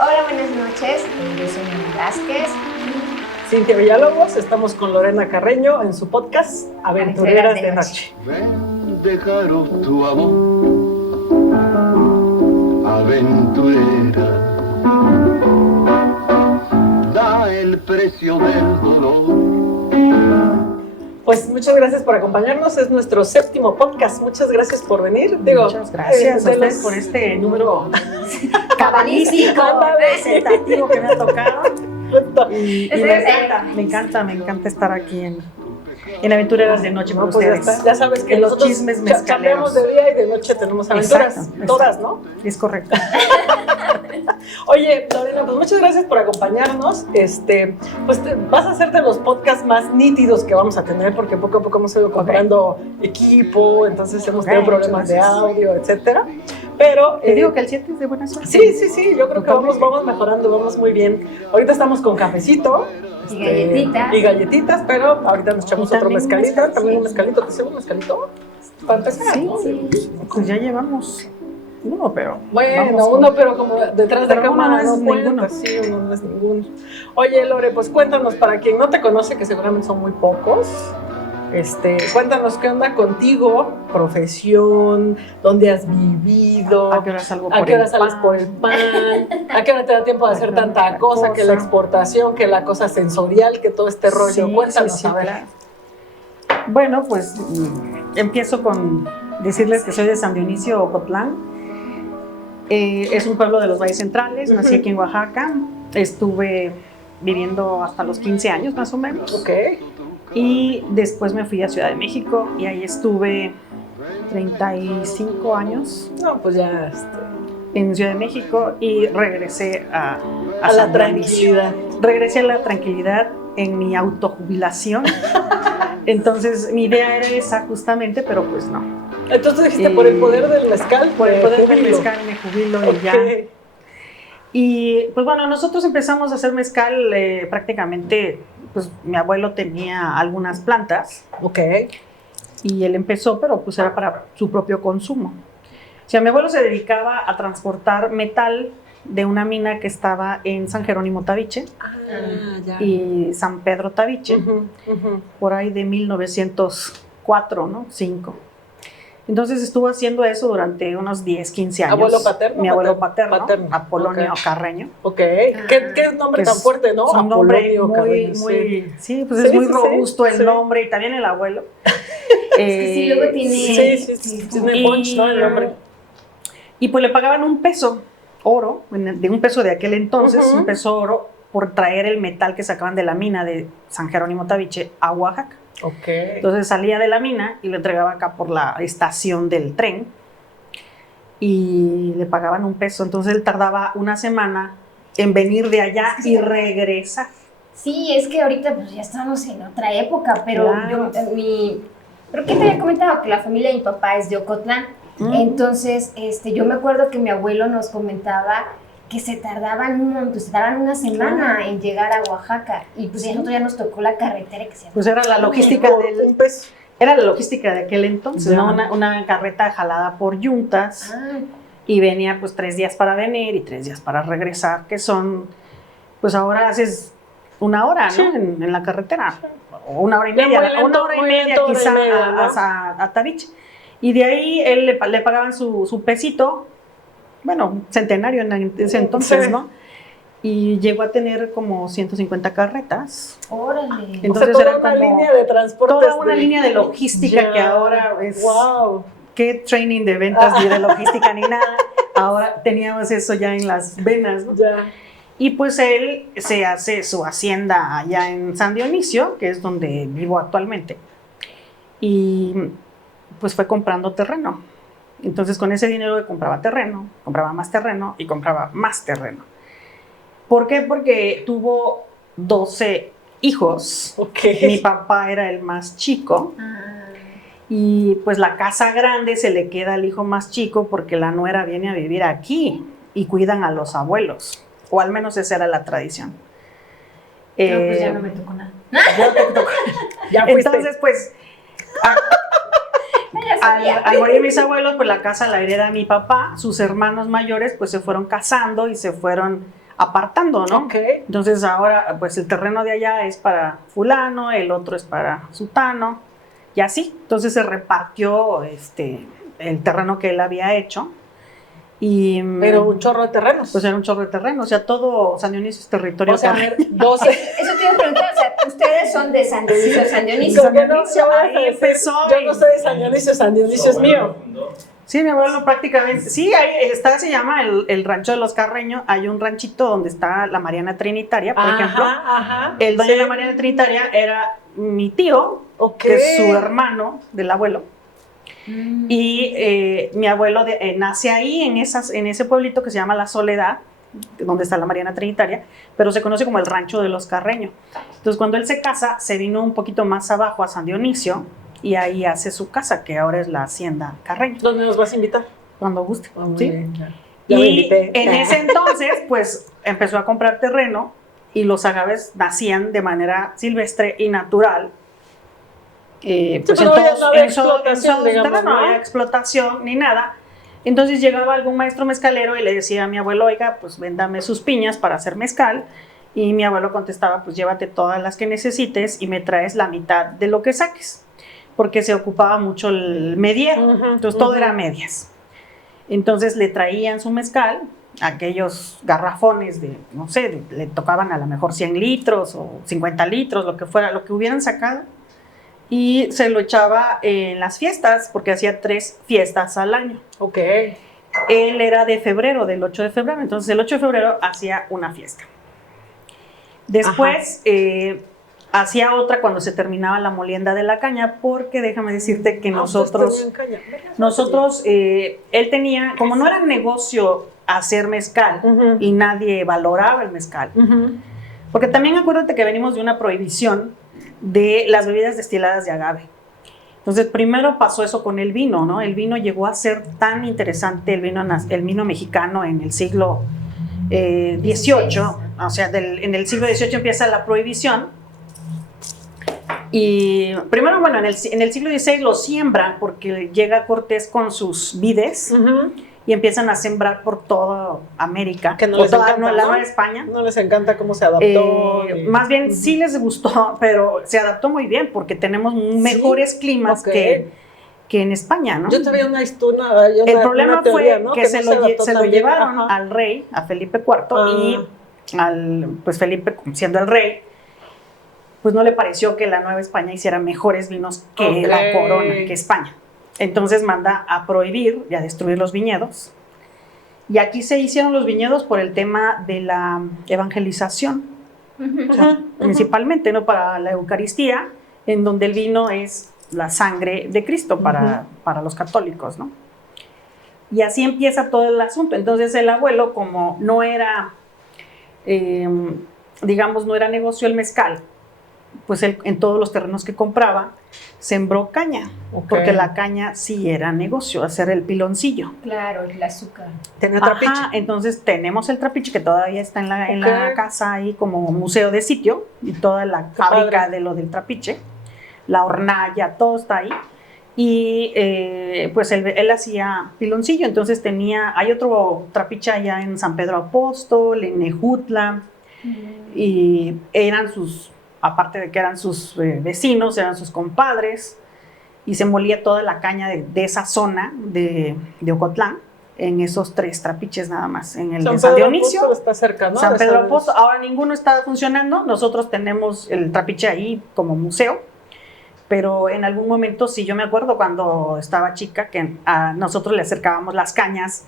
Hola, buenas noches. Yo soy Ana Vázquez. Cintia Villalobos, estamos con Lorena Carreño en su podcast Aventureras de Noche. Ven, dejaron tu amor, aventurera, da el precio del dolor. Pues muchas gracias por acompañarnos, es nuestro 7º podcast, muchas gracias por venir. Muchas gracias a ustedes por este número cabalístico, representativo que me ha tocado. Y me encanta estar aquí en Aventureras de Noche con No, pues ustedes. ya sabes que en los nosotros chismes cambiamos mezcaleros. de día y de noche tenemos aventuras, Exacto. todas, ¿no? Es correcto. Oye, Lorena, pues muchas gracias por acompañarnos. Vas a hacer de los podcasts más nítidos que vamos a tener, porque poco a poco hemos ido comprando equipo, entonces hemos tenido problemas de audio, etcétera. Pero Te digo que el 7 es de buena suerte. sí, yo creo que vamos mejorando, vamos muy bien. Ahorita estamos con cafecito. Y galletitas, pero ahorita nos echamos otro mezcalito. También un mezcalito. ¿Te sirve un mezcalito? Para empezar. Sí. Pues ya llevamos uno, pero. Bueno, uno, pero como detrás de Pero cámara uno no es cuenta. ninguno. Sí, uno no es ninguno. Oye, Lore, pues cuéntanos, para quien no te conoce, que seguramente son muy pocos, cuéntanos qué onda contigo, profesión, dónde has vivido, ¿A qué hora salgo a qué hora sales por el pan, a qué hora te da tiempo de hacer tanta cosa, que la exportación, que la cosa sensorial, que todo este rollo. Sí, Cuéntanos, sí, a ver. claro. Bueno, pues empiezo con decirles que soy de San Dionisio, Ocotlán. Es un pueblo de los Valles Centrales, nací aquí en Oaxaca. Estuve viviendo hasta los 15 años más o menos. Ok. Y después me fui a Ciudad de México y ahí estuve 35 años No, pues ya. en Ciudad de México y regresé a A la San Dionisio. tranquilidad. Regresé a la tranquilidad en mi autojubilación. Entonces mi idea era esa justamente, pero pues no. Entonces dijiste, por el poder del mezcal, Por el poder del jubilo. mezcal me jubilo Ok. y ya. Y pues bueno, nosotros empezamos a hacer mezcal prácticamente, pues mi abuelo tenía algunas plantas Ok. y él empezó, pero pues era para su propio consumo. O sea, mi abuelo se dedicaba a transportar metal de una mina que estaba en San Jerónimo Tabiche Ya. y San Pedro Tabiche, por ahí de 1904, ¿no? 5. Entonces estuvo haciendo eso durante unos 10, 15 años. ¿Abuelo paterno? Mi abuelo paterno, Paterno. Apolonio Ok. Carreño. Ok. ¿Qué nombre tan fuerte, ¿no? Es un nombre Apolonio Carreño, muy, sí, pues Sí, es muy sí, robusto sí, el sí. nombre y también el abuelo. Sí, luego tiene. Sí, tiene punch, ¿no? El nombre. Y pues le pagaban $1 oro, de $1 de aquel entonces, Ujú. $1 oro por traer el metal que sacaban de la mina de San Jerónimo Tabiche a Oaxaca. Ok. Entonces salía de la mina y lo entregaba acá por la estación del tren y le pagaban $1. Entonces él tardaba una semana en venir de allá y regresar. Sí, es que ahorita pues ya estamos en otra época, pero Claro. creo que te había comentado que la familia de mi papá es de Ocotlán. Entonces, yo me acuerdo que mi abuelo nos comentaba que se tardaban una semana en llegar a Oaxaca y pues a nosotros ya nos tocó la carretera que se Pues era la logística Por del... $1. Era la logística de aquel entonces, Ya. ¿no? Una carreta jalada por yuntas Ah, y venía pues 3 días para venir y 3 días para regresar, que son, pues ahora haces 1 hora, ¿no? Sí. En la carretera, o 1 hora y Ya media, muy lento, 1 hora y muy media lento, hora y quizá media, ¿no? a Tabiche. Y de ahí él le pagaban su pesito, bueno, centenario en ese entonces, Sí. ¿no? Y llegó a tener como 150 carretas. órale. Entonces toda era una como línea de transporte. toda una línea de logística que ahora es... ¡Wow! ¿Qué training de ventas ni de logística ni nada? Ahora teníamos eso ya en las venas, ¿no? Ya. Y pues él se hace su hacienda allá en San Dionisio, que es donde vivo actualmente. Y pues fue comprando terreno. Entonces con ese dinero compraba terreno, compraba más terreno y compraba más terreno. ¿Por qué? Porque tuvo 12 hijos. Ok. Mi papá era el más chico. Y pues la casa grande se le queda al hijo más chico porque la nuera viene a vivir aquí y cuidan a los abuelos, o al menos esa era la tradición. No, pues ya no me tocó nada. Ya te tocó. Ya fuiste. Entonces, pues, Ya sabía. al morir mis abuelos, pues la casa la hereda mi papá, sus hermanos mayores pues se fueron casando y se fueron apartando, ¿no? Ok. Entonces ahora, pues el terreno de allá es para fulano, el otro es para sutano, y así. Entonces se repartió el terreno que él había hecho. Y, Pero un chorro de terrenos. pues era un chorro de terreno, o sea, todo San Dionisio es territorio. o sea, carreño. 12. Eso te iba a preguntar, o sea, ustedes son de San Dionisio, San Dionisio. Como que no, Dionisio, no vas a ahí decir, empezó yo y- no soy de San Dionisio es mío. Sí, mi abuelo prácticamente, sí, ahí está, se llama el rancho de los Carreños. Hay un ranchito donde está la Mariana Trinitaria, por ejemplo. Ajá. El dueño de Sí. la Mariana Trinitaria era mi tío, Ok. que es su hermano del abuelo. Y mi abuelo nace ahí, en ese pueblito que se llama La Soledad, donde está la Mariana Trinitaria, pero se conoce como el rancho de los Carreños. Entonces, cuando él se casa, se vino un poquito más abajo a San Dionisio, y ahí hace su casa, que ahora es la Hacienda Carreño, ¿Dónde nos vas a invitar? cuando guste. Muy ¿sí? bien, ya me Y invité. en ese entonces, pues, empezó a comprar terreno, y los agaves nacían de manera silvestre y natural. Pues pero no había explotación, todos digamos, terrenos, no ¿no? había explotación ni nada. Entonces llegaba algún maestro mezcalero y le decía a mi abuelo, oiga, pues véndame sus piñas para hacer mezcal. Y mi abuelo contestaba, pues llévate todas las que necesites y me traes la mitad de lo que saques, porque se ocupaba mucho el mediero. Ujú, Entonces todo ujú. era medias. Entonces le traían su mezcal, aquellos garrafones no sé, le tocaban a lo mejor 100 litros o 50 litros, lo que fuera, lo que hubieran sacado. Y se lo echaba en las fiestas, porque hacía 3 fiestas al año. Ok. Él era de febrero, del 8 de febrero, entonces el 8 de febrero hacía una fiesta. Después hacía otra cuando se terminaba la molienda de la caña, porque déjame decirte que nosotros, él tenía, como no era negocio hacer mezcal, Ujú. y nadie valoraba el mezcal, porque también acuérdate que venimos de una prohibición de las bebidas destiladas de agave. Entonces, primero pasó eso con el vino, ¿no? El vino llegó a ser tan interesante, el vino mexicano en el siglo XVIII, o sea, en el siglo XVIII empieza la prohibición. Y primero, bueno, en el siglo XVI lo siembran porque llega Cortés con sus vides y empiezan a sembrar por toda América, Que no o les toda encanta, la ¿no? Nueva España. No les encanta cómo se adaptó. Más bien sí les gustó, pero se adaptó muy bien porque tenemos mejores climas Ok. que en España, ¿no? Yo te vi una El problema teoría, fue ¿no? que no se adaptó lo tan bien. llevaron Ajá. al rey, a Felipe IV, y pues Felipe, siendo el rey, pues no le pareció que la Nueva España hiciera mejores vinos que Ok. la corona, que España. Entonces manda a prohibir y a destruir los viñedos. Y aquí se hicieron los viñedos por el tema de la evangelización, o sea, principalmente, ¿no? Para la Eucaristía, en donde el vino es la sangre de Cristo para los católicos, ¿no? Y así empieza todo el asunto. Entonces el abuelo, como no era, digamos, no era negocio el mezcal, pues él, en todos los terrenos que compraba, sembró caña, porque la caña sí era negocio, hacer el piloncillo. Claro, el azúcar. Tenía trapiche. Ajá, entonces tenemos el trapiche que todavía está en la casa ahí como museo de sitio, y toda la fábrica padre. de lo del trapiche, la hornalla, todo está ahí. Y pues él hacía piloncillo, entonces hay otro trapiche allá en San Pedro Apóstol, en Ejutla, y eran aparte de que eran sus vecinos, eran sus compadres, y se molía toda la caña de esa zona de Ocotlán, en esos 3 trapiches nada más, en el de San Dionisio, Apóstol está cerca, ¿no? San De Pedro Apóstol. Ahora ninguno está funcionando, nosotros tenemos el trapiche ahí como museo, pero en algún momento, sí, yo me acuerdo cuando estaba chica, que a nosotros le acercábamos las cañas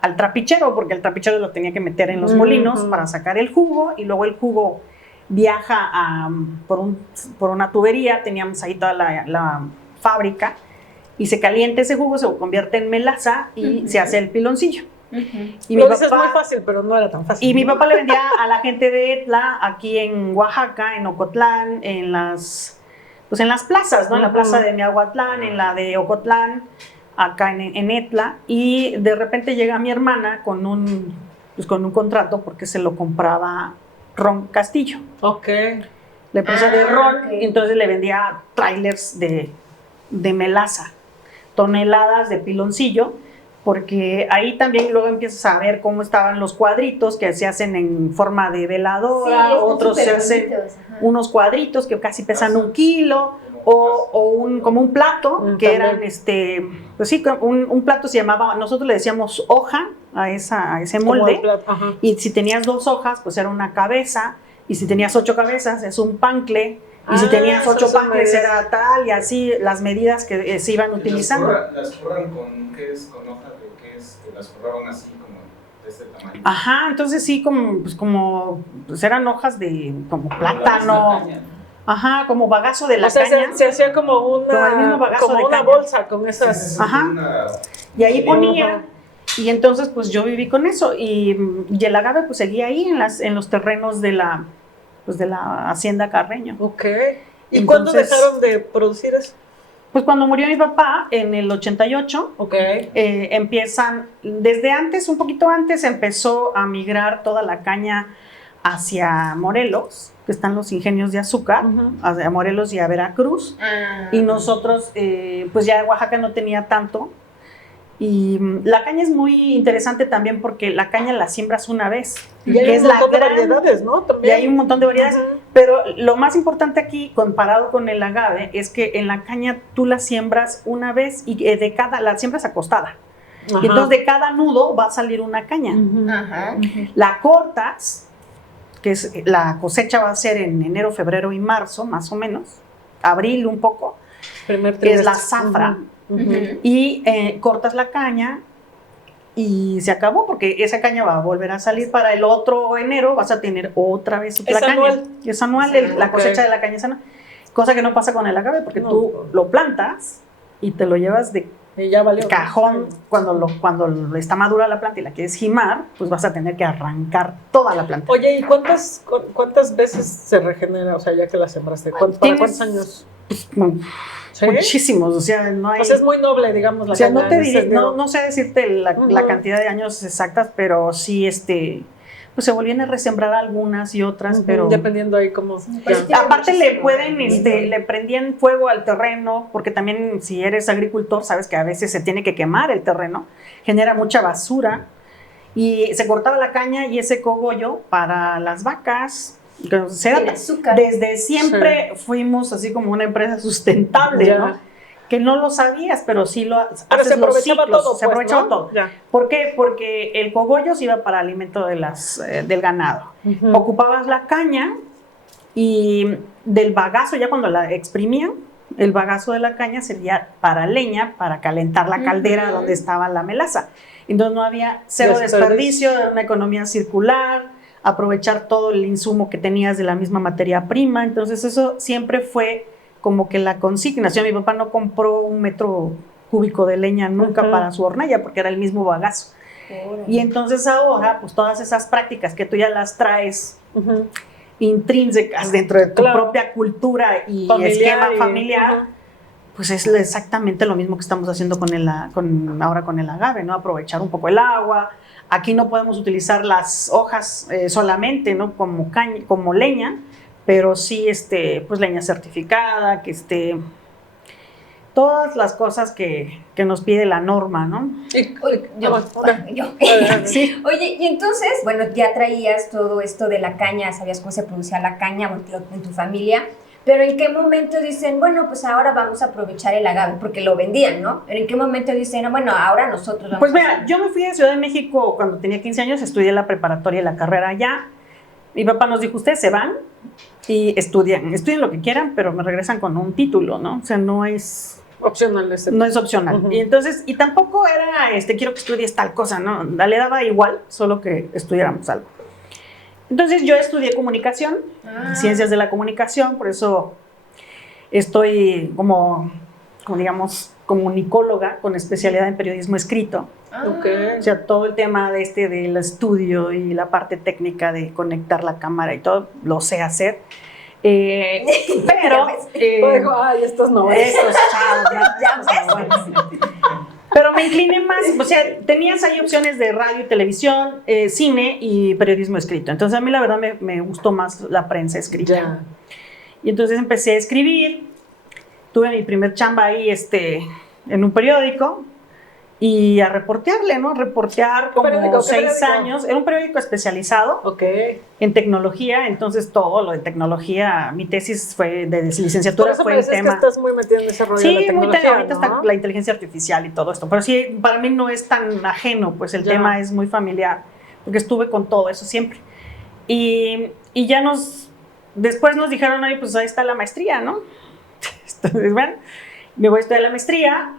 al trapichero, porque el trapichero lo tenía que meter en los molinos para sacar el jugo, y luego el jugo viaja por una tubería, teníamos ahí toda la fábrica, y se calienta ese jugo, se convierte en melaza y se hace el piloncillo. Y Lo dices muy fácil, pero no era tan fácil. Y mi papá le vendía a la gente de Etla, aquí en Oaxaca, en Ocotlán, en las plazas, ¿no? En la plaza de Miahuatlán, en la de Ocotlán, acá en Etla, y de repente llega mi hermana con un contrato porque se lo compraba Ron Castillo, Ok. la empresa de ron, ok. y entonces le vendía trailers de melaza, toneladas de piloncillo, porque ahí también luego empiezas a ver cómo estaban los cuadritos que se hacen en forma de veladora, Sí, están otros se súper hacen bonitos, ajá. unos cuadritos que casi pesan 1 kilo, o como un plato, que también. eran, pues sí, un plato se llamaba, nosotros le decíamos hoja a ese Como molde, el plato, ajá. y si tenías 2 hojas, pues era una cabeza, y si tenías 8 cabezas, es un pancle, y si tenías 8 eso pancles me- era tal, y así las medidas que se iban utilizando. Las forran con, ¿qué es? Con hojas de qué es, que las forraban así como de este tamaño. Ajá, entonces sí, pues eran hojas de como plátano, ajá, como bagazo de la O sea, caña. se hacía como Como el mismo una, bagazo como de una caña. bolsa con esas. Ajá. Y ahí ponía, y entonces pues yo viví con eso, y el agave pues seguía ahí en los terrenos de la hacienda Carreño. Ok. ¿Y cuándo Entonces- dejaron de producir eso? Pues cuando murió mi papá, en el 88, Ok. empiezan, desde antes, un poquito antes, empezó a migrar toda la caña hacia Morelos, que están los ingenios de azúcar, Ujú. hacia Morelos y a Veracruz. Ah. Y nosotros, pues ya Oaxaca no tenía tanto. Y la caña es muy interesante también porque la caña la siembras una vez, Y hay que un es la montón de gran... variedades, ¿no? Y También. hay un montón de variedades, Ujú. pero lo más importante aquí, comparado con el agave, es que en la caña tú la siembras una vez y la siembras acostada. Ajá. Y entonces de cada nudo va a salir una caña. Ujú. Ajá. La cortas, la cosecha va a ser en enero, febrero y marzo, más o menos, abril un poco, Primer que es la trimestre. zafra, Ujú. Ujú. Ujú. y cortas la caña y se acabó, porque esa caña va a volver a salir para el otro enero, vas a tener otra vez Es la caña. anual. Es anual, Es anual, la ok. cosecha de la caña es anual. Cosa que no pasa con el agave, porque No. tú lo plantas y te lo llevas de Y ya valió. cajón. Cuando está madura la planta y la quieres jimar, pues vas a tener que arrancar toda la planta. Oye, ¿y cuántas veces se regenera? O sea, ya que la sembraste. ¿Para Tienes- cuántos años? ¿Sí? Muchísimos, o sea, no hay... O sea, es muy noble, digamos, la O sea, caña no te en ese diré, sentido. no sé decirte la Ujú. cantidad de años exactas, pero sí, pues se volvían a resembrar algunas y otras, Ujú, pero... dependiendo ahí cómo. Pues ya. Aparte muchísimo. le prendían fuego al terreno, porque también si eres agricultor sabes que a veces se tiene que quemar el terreno, genera mucha basura, y se cortaba la caña y ese cogollo para las vacas. Entonces, El azúcar. desde siempre fuimos así como una empresa sustentable, Ya. ¿no? Que no lo sabías, pero sí lo haces. Pero se los aprovechaba ciclos, todo. se pues, aprovechaba ¿no? todo. Ya. ¿Por qué? Porque el cogollo se iba para alimento del ganado. Ujú. Ocupabas la caña y del bagazo, ya cuando la exprimían, el bagazo de la caña servía para leña, para calentar la caldera Ujú. donde estaba la melaza. Entonces no había cero Desperdicio. desperdicio, era una economía circular, aprovechar todo el insumo que tenías de la misma materia prima. Entonces eso siempre fue como que la consigna. O sea, mi papá no compró 1 metro cúbico de leña nunca Ujú. para su hornalla porque era el mismo bagazo. Y entonces ahora, pues todas esas prácticas que tú ya las traes Ujú. intrínsecas dentro de tu Claro. propia cultura y Familiar esquema y- familiar, Ujú. pues es exactamente lo mismo que estamos haciendo ahora con el agave, ¿no? Aprovechar un poco el agua. Aquí no podemos utilizar las hojas solamente, ¿no? Como leña, pero sí, pues leña certificada, que todas las cosas que nos pide la norma, ¿no? Oye, yo. Sí. Oye, y entonces, bueno, ya traías todo esto de la caña, sabías cómo se producía la caña en tu familia, pero ¿en qué momento dicen, bueno, pues ahora vamos a aprovechar el agave? Porque lo vendían, ¿no? Pero ¿en qué momento dicen, bueno, ahora nosotros vamos Pues a mira, hacer? yo me fui a Ciudad de México cuando tenía 15 años, estudié la preparatoria y la carrera allá. Mi papá nos dijo, ustedes se van y estudien lo que quieran, pero me regresan con un título, ¿no? O sea, no es Opcional ese. opcional. Ujú. Y entonces, y tampoco era, quiero que estudies tal cosa, ¿no? Le daba igual, solo que estudiáramos algo. Entonces yo estudié comunicación, ciencias de la comunicación, por eso estoy como digamos, comunicóloga con especialidad en periodismo escrito. Ok. O sea, todo el tema del estudio y la parte técnica de conectar la cámara y todo, lo sé hacer. Pero... Oigo, ay, estos no. estos chavos, Ya no. Pero me incliné más, o sea, tenías ahí opciones de radio y televisión, cine y periodismo escrito. Entonces a mí la verdad me gustó más la prensa escrita. Ya. Y entonces empecé a escribir, tuve mi primer chamba ahí en un periódico y a reportearle, ¿no? Reportear como periódico? ¿Qué 6 periódico? años. Era un periódico especializado Ok. en tecnología, entonces todo lo de tecnología, mi tesis fue de Por licenciatura, eso fue me el dices que tema. estás muy metida en ese rollo de Sí, la muy tecnología, ahorita ¿no? está la inteligencia artificial y todo esto, pero sí, para mí no es tan ajeno, pues el Ya. tema es muy familiar, porque estuve con todo eso siempre. Y ya después nos dijeron, ay, pues ahí está la maestría, ¿no? Entonces, bueno, me voy a estudiar la maestría,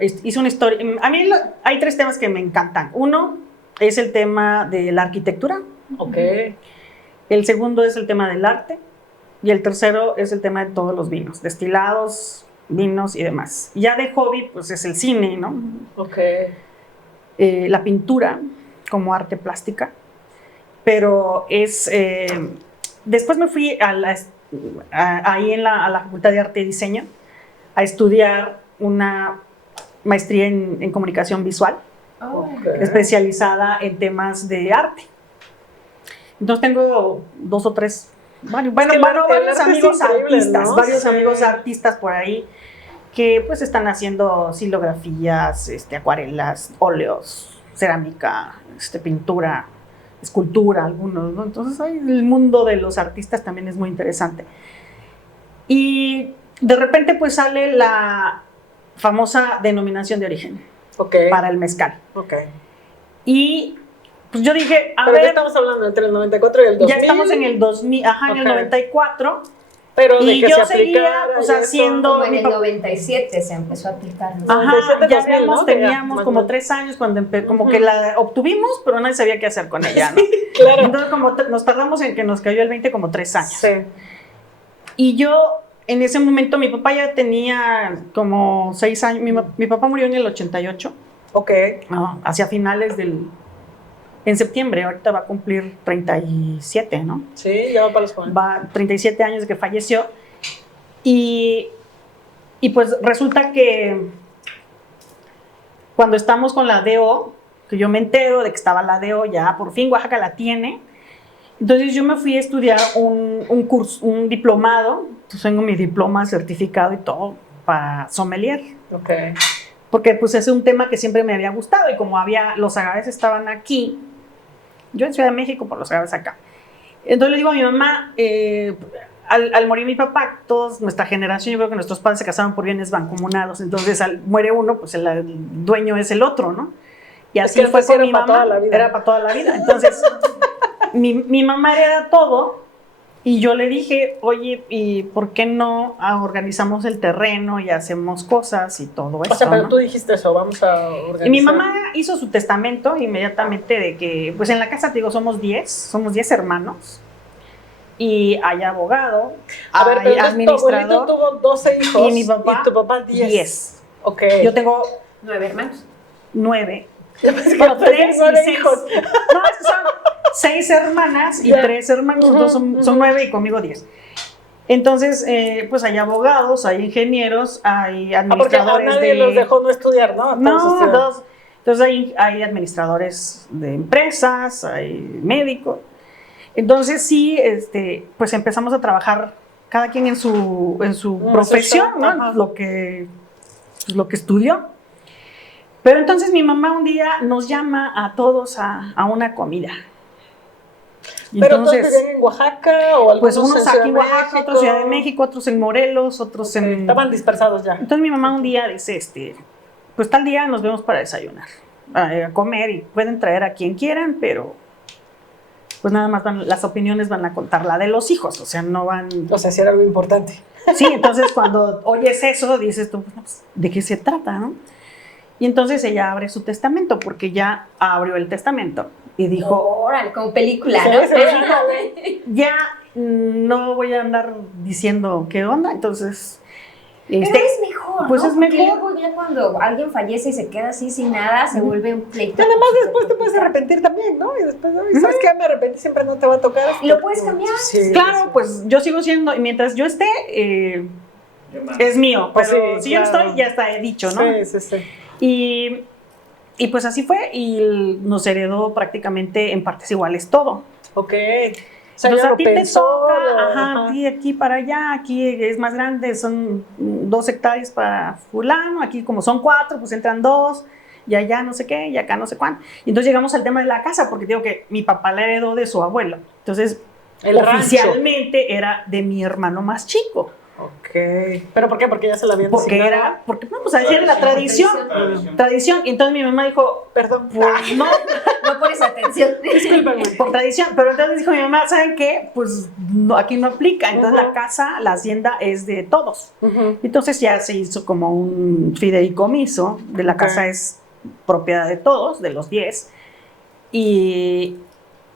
hice una historia, a mí hay 3 temas que me encantan. Uno es el tema de la arquitectura, Ok. el segundo es el tema del arte, y el tercero es el tema de todos los vinos, destilados, vinos y demás. Ya de hobby, pues es el cine, ¿no? Ok. La pintura como arte plástica, pero después me fui ahí a la Facultad de Arte y Diseño a estudiar una maestría en comunicación visual, Ok. especializada en temas de arte. Entonces tengo 2 o 3, varios el arte es amigos increíble, artistas, ¿no? varios Sí. amigos artistas por ahí que pues están haciendo silografías, acuarelas, óleos, cerámica, pintura, escultura, algunos, ¿no? Entonces el mundo de los artistas también es muy interesante. Y de repente pues sale la famosa denominación de origen Ok. para el mezcal. Ok. Y pues yo dije, a ¿Pero qué ver, estamos hablando? ¿Entre el 94 y el 2000? ya estamos en el 2000, en el Ok. 94, Pero de y que yo se seguía aplicara pues y eso. haciendo Como en mi el papá. 97 se empezó a aplicar, ¿no? Ajá. Ajá, 97, ya 2000, ¿no? Que ya, teníamos más como o menos. 3 años cuando como que la obtuvimos, pero nadie sabía qué hacer con ella, ¿no? Claro. Entonces como nos tardamos en que nos cayó el 20 como 3 años. Sí. Y yo en ese momento, mi papá ya tenía como 6 años, mi papá murió en el 88, Ok. hacia finales en septiembre, ahorita va a cumplir 37, ¿no? Sí, ya va para los 40. Va 37 años de que falleció. Y pues resulta que cuando estamos con la DO, que yo me entero de que estaba la DO, ya por fin Oaxaca la tiene, entonces yo me fui a estudiar un curso, un diplomado, entonces tengo mi diploma certificado y todo para sommelier, Ok. porque pues es un tema que siempre me había gustado y como los agaves estaban aquí, yo en Ciudad de México, por los agaves acá. Entonces le digo a mi mamá, al morir mi papá, toda nuestra generación, yo creo que nuestros padres se casaron por bienes mancomunados, entonces muere uno, pues el dueño es el otro, ¿no? Y así que fue antes con era mi para mamá, toda la vida. era para toda la vida. Entonces, mi mamá hereda todo y yo le dije, oye, ¿y por qué no organizamos el terreno y hacemos cosas y todo eso? O sea, pero ¿no? tú dijiste eso, vamos a organizar. Y mi mamá hizo su testamento inmediatamente de que, pues en la casa, te digo, somos 10 hermanos. Y hay abogado, A ver, pero hay entonces tu abuelito administrador tuvo 12 hijos y mi papá, y tu papá 10. 10. Ok. Yo tengo 9 hermanos. 9. Yo pensé que Bueno, ibas a decir 3 y 9 6. hijos. No, es que son 6 hermanas y Ya. 3 hermanos, entonces son 9 y conmigo 10. Entonces, pues hay abogados, hay ingenieros, hay Porque a administradores nadie los dejó no estudiar, ¿no? A todos No, estudiaron. todos. Entonces hay administradores de empresas, hay médicos. Entonces sí, pues empezamos a trabajar cada quien en su profesión, su ¿no? ajá. Lo que estudió. Pero entonces mi mamá un día nos llama a todos a una comida. Y ¿Pero todos entonces, vivían en Oaxaca o algunos pues unos en Ciudad aquí en de Oaxaca, México? otros en Ciudad de México, otros en Morelos, otros Ok, en... estaban dispersados ya. Entonces mi mamá un día dice, pues tal día nos vemos para desayunar, a comer y pueden traer a quien quieran, pero pues nada más las opiniones van a contar la de los hijos, o sea, no van... O sea, sí era algo importante. Sí, entonces cuando oyes eso, dices tú, pues, ¿de qué se trata, no? Y entonces ella abre su testamento, porque ya abrió el testamento y dijo, Órale, como película, Sí, ¿no? sí. ya no voy a andar diciendo qué onda, entonces... Pero es mejor, pues ¿no? es Porque mejor. luego ya cuando alguien fallece y se queda así sin nada, se vuelve un pleito. Y además después te puedes arrepentir también, ¿no? Y después, ay, ¿sabes qué? Me arrepentí, siempre no te va a tocar. Y lo puedes cambiar. Sí, Claro, sí. pues yo sigo siendo, y mientras yo esté, es mío, Pues pero sí, si yo no claro. estoy, ya está dicho, ¿no? Sí, sí, sí. Y pues así fue, y nos heredó prácticamente en partes iguales todo. Ok. O sea, Entonces ya a lo ti pensó, te toca, lo- ajá, a ti aquí para allá, aquí es más grande, son 2 hectáreas para fulano, aquí como son 4, pues entran 2. y allá no sé qué, y acá no sé cuánto. Y entonces llegamos al tema de la casa, porque digo que mi papá la heredó de su abuelo. Entonces, oficialmente era de mi hermano más chico. Ok. ¿Pero por qué? Porque ya se la habían designado. Porque vamos a decir la tradición. Tradición. Y entonces mi mamá dijo, Perdón. pues no, No pones atención. Discúlpame. por tradición. Pero entonces dijo mi mamá, ¿saben qué? Pues no, aquí no aplica. Entonces Ujú. la casa, la hacienda es de todos. Ujú. Entonces ya se hizo como un fideicomiso de la Ok. casa, es propiedad de todos, de los 10.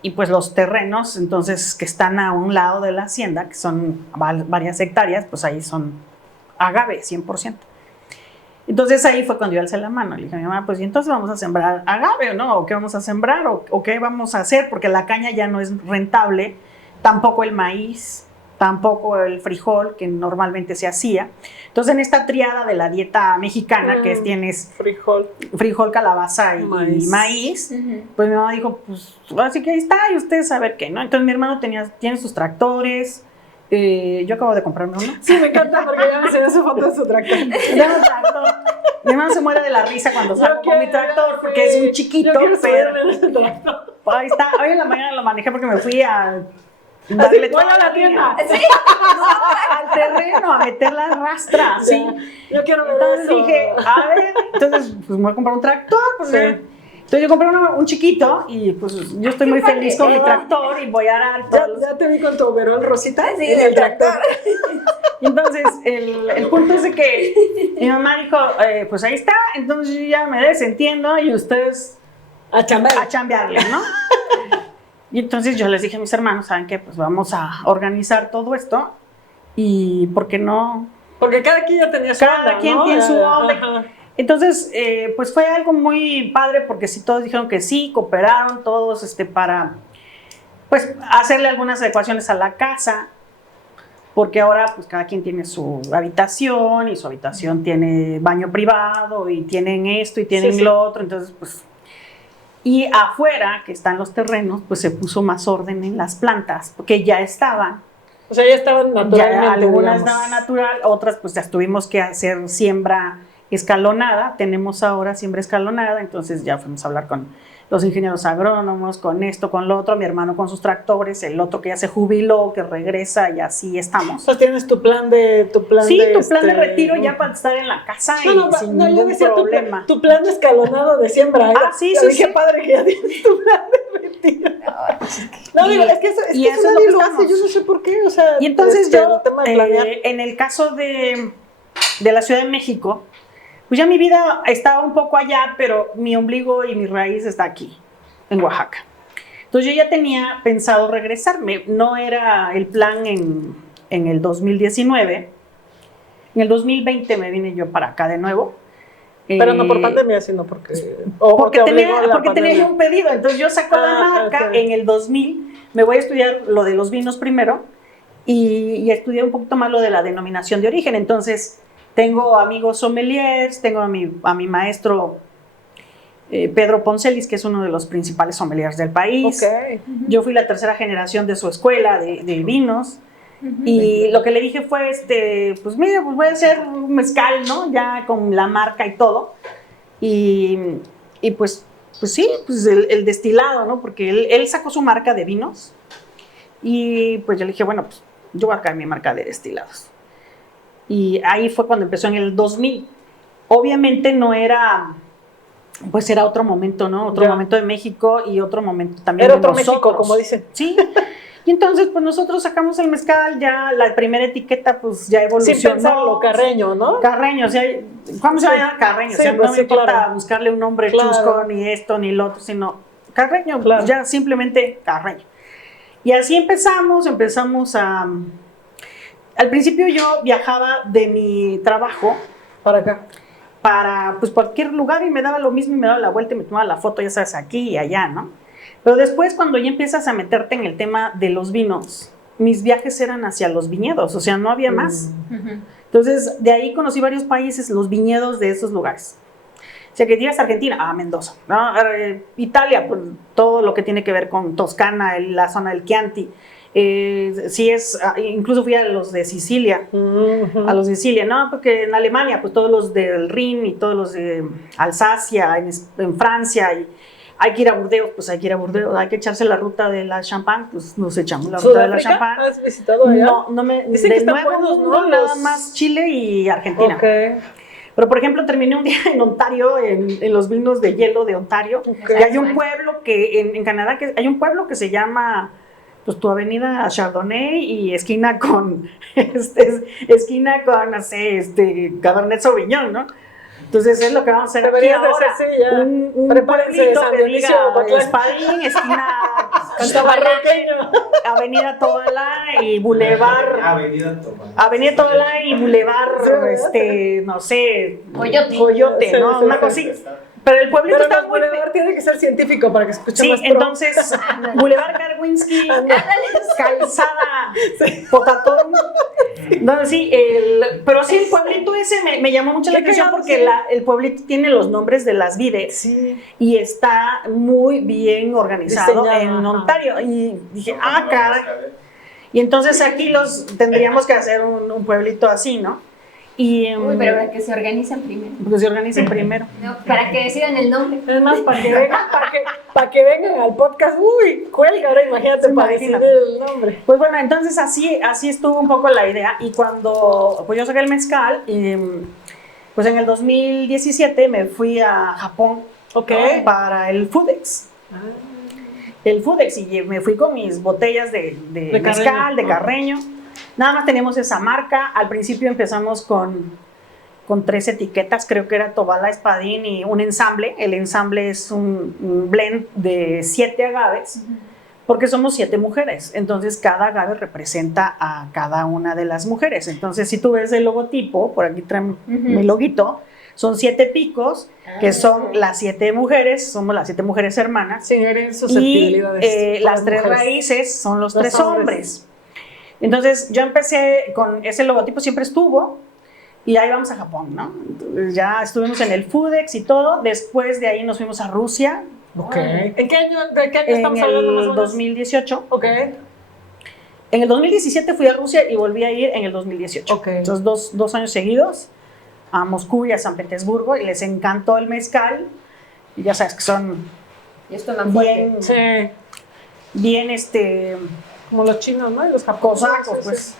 Y pues los terrenos, entonces, que están a un lado de la hacienda, que son varias hectáreas, pues ahí son agave, 100%. Entonces ahí fue cuando yo alcé la mano. Le dije a mi mamá, pues y entonces vamos a sembrar agave, ¿no? ¿O qué vamos a sembrar? ¿O qué vamos a hacer? Porque la caña ya no es rentable, tampoco el maíz, tampoco el frijol, que normalmente se hacía. Entonces en esta triada de la dieta mexicana, que tienes frijol, calabaza y maíz, pues mi mamá dijo, pues así que ahí está, y ustedes saben qué, ¿no? Entonces mi hermano tiene sus tractores, yo acabo de comprarme uno. Sí, me encanta porque ya me enseñó su foto de su tractor. Mi hermano se muere de la risa cuando salgo con mi tractor, porque es un chiquito, pero ahí está. Hoy en la mañana lo manejé porque me fui a darle voy a la tienda. al terreno, a meter la rastra, Sí. ¿sí? Yo quiero ver Entonces eso. dije, a ver, entonces pues me voy a comprar un tractor, pues Sí. entonces yo compré un chiquito y pues yo estoy muy feliz con mi tractor y voy a dar todos los... Ya te vi con tu overol rosita. Sí, en el tractor. Y entonces el punto es de que mi mamá dijo, pues ahí está, entonces yo ya me desentiendo y ustedes A chambear. a chambearle, ¿no? Y entonces yo les dije a mis hermanos, ¿saben qué? Pues vamos a organizar todo esto y ¿por qué no? Porque cada quien ya tenía su Cada onda, quien ¿no? tiene su onda. Ajá. Entonces, pues fue algo muy padre porque sí, todos dijeron que sí, cooperaron todos para, pues, hacerle algunas adecuaciones a la casa, porque ahora, pues, cada quien tiene su habitación y su habitación tiene baño privado y tienen esto y tienen Sí, sí. lo otro, entonces, pues, y afuera, que están los terrenos, pues se puso más orden en las plantas, porque ya estaban. O sea, ya estaban naturalmente. Ya algunas digamos. daban natural, otras pues ya tuvimos que hacer siembra escalonada, tenemos ahora siembra escalonada, entonces ya fuimos a hablar con los ingenieros agrónomos, con esto, con lo otro, mi hermano con sus tractores, el otro que ya se jubiló, que regresa y así estamos. O sea, tienes tu plan de Sí, tu plan de retiro ya para estar en la casa y sin yo ningún decía problema. tu plan escalonado de siembra. ¿eh? Sí, Yo sí, dije, sí. padre, que ya tienes tu plan de retiro. No, digo, es que eso, y eso es nadie lo que lo hace, estamos. yo no sé por qué, o sea. Y entonces yo, el tema de planear. en el caso de la Ciudad de México, pues ya mi vida estaba un poco allá, pero mi ombligo y mi raíz está aquí, en Oaxaca. Entonces yo ya tenía pensado regresarme, no era el plan en el 2019, en el 2020 me vine yo para acá de nuevo. Pero no por pandemia, sino porque. Porque te obligó la tenía pandemia. yo un pedido, entonces yo saco la marca, ok. en el 2000 me voy a estudiar lo de los vinos primero y estudié un poquito más lo de la denominación de origen, entonces tengo amigos sommeliers, tengo a mi maestro Pedro Poncelis, que es uno de los principales sommeliers del país. Ok. Yo fui la tercera generación de su escuela de vinos. Y lo que le dije fue, pues mira, pues voy a hacer un mezcal, ¿no? Ya con la marca y todo. Y pues sí, pues el destilado, ¿no? Porque él sacó su marca de vinos. Y pues yo le dije, bueno, pues yo voy a sacar mi marca de destilados. Y ahí fue cuando empezó en el 2000. Obviamente no era, pues era otro momento, ¿no? Otro momento de México y otro momento también Era de otro nosotros. México, como dicen. Sí. Y entonces, pues nosotros sacamos el mezcal, ya la primera etiqueta, pues ya evolucionó. Sin pensarlo, Carreño, ¿no? Carreño, o sea, ¿cómo se va a llamar Carreño? Sí, o sea, pues no sí, me importa claro. buscarle un nombre Claro. chusco, ni esto, ni lo otro, sino Carreño, Claro. pues ya simplemente Carreño. Y así empezamos a... Al principio yo viajaba de mi trabajo Para acá. para pues cualquier lugar y me daba lo mismo y me daba la vuelta y me tomaba la foto, ya sabes, aquí y allá, ¿no? Pero después cuando ya empiezas a meterte en el tema de los vinos, mis viajes eran hacia los viñedos, o sea, no había más. Entonces, de ahí conocí varios países, los viñedos de esos lugares. Si que ibas a Argentina, a Mendoza, ¿no? Italia, pues todo lo que tiene que ver con Toscana, la zona del Chianti. Incluso fui a los de Sicilia, ¿no? Porque en Alemania, pues todos los del Rin y todos los de Alsacia, en Francia, y hay que ir a Burdeos, pues hay que ir a Burdeos, hay que echarse la ruta de la Champagne, pues nos echamos la ruta de la Champagne. ¿Has visitado allá? No Dicen que de están nuevo buenos, mundo, ¿no? nada más Chile y Argentina. Okay. Pero, por ejemplo, terminé un día en Ontario, en los vinos de hielo de Ontario, y hay un pueblo en Canadá, hay un pueblo que se llama, pues, tu avenida Chardonnay y esquina con, no sé, Cabernet Sauvignon, ¿no? Entonces, es lo que vamos a hacer aquí ahora. Un pueblito que diga Espadín, esquina Avenida Tobalá y Boulevard. Avenida Tobalá y Boulevard, no sé, Coyote, ¿no? Una cosita. Pero el pueblito pero está muy... Boulevard tiene que ser científico para que se escuche más pro. Entonces, Boulevard Garwinsky, Calzada, Potatón. No, sí, pero sí, el pueblito ese me llamó mucho la atención porque el pueblito tiene los nombres de las vides y está muy bien organizado en Ontario. Y dije, caray. Y entonces aquí tendríamos que hacer un pueblito así, ¿no? Uy, pero para que se organicen primero. Porque se organicen primero. No, para que decidan el nombre. Es más, para que vengan al podcast. Uy, cuelga, ahora imagínate para decidir el nombre. Pues bueno, entonces así estuvo un poco la idea. Y cuando pues yo saqué el mezcal, pues en el 2017 me fui a Japón para el Foodex. El Foodex, y me fui con mis botellas de mezcal, de Carreño. Nada más teníamos esa marca. Al principio empezamos con 3 etiquetas, creo que era Tobalá, Espadín y un ensamble. El ensamble es un blend de 7 agaves, porque somos 7 mujeres. Entonces cada agave representa a cada una de las mujeres. Entonces si tú ves el logotipo, por aquí traen mi loguito, son 7 picos, que son las 7 mujeres, somos las 7 mujeres hermanas. Sin herir susceptibilidades. Y las 3 raíces son los 3 hombres. Entonces yo empecé con ese logotipo, siempre estuvo, y ahí vamos a Japón, ¿no? Entonces, ya estuvimos en el Foodex y todo. Después de ahí nos fuimos a Rusia. ¿En qué año, de qué año estamos hablando más o menos? 2018. En el 2017 fui a Rusia y volví a ir en el 2018. Entonces 2 años seguidos a Moscú y a San Petersburgo, y les encantó el mezcal. Y ya sabes que son bien, como los chinos, ¿no? Y los japoneses. Cosacos, pues.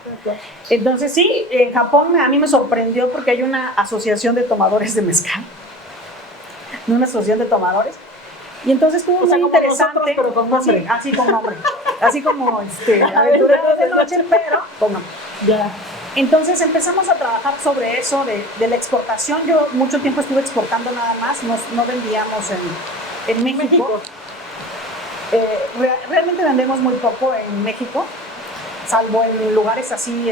Entonces sí, en Japón a mí me sorprendió porque hay una asociación de tomadores de mezcal. Una asociación de tomadores. Y entonces estuvo muy interesante. Nosotros, pero con nombre. Así con nombre. Así como aventureros de noche, pero con nombre. Ya. Entonces empezamos a trabajar sobre eso de la exportación. Yo mucho tiempo estuve exportando nada más, no vendíamos en México. Realmente vendemos muy poco en México, salvo en lugares así,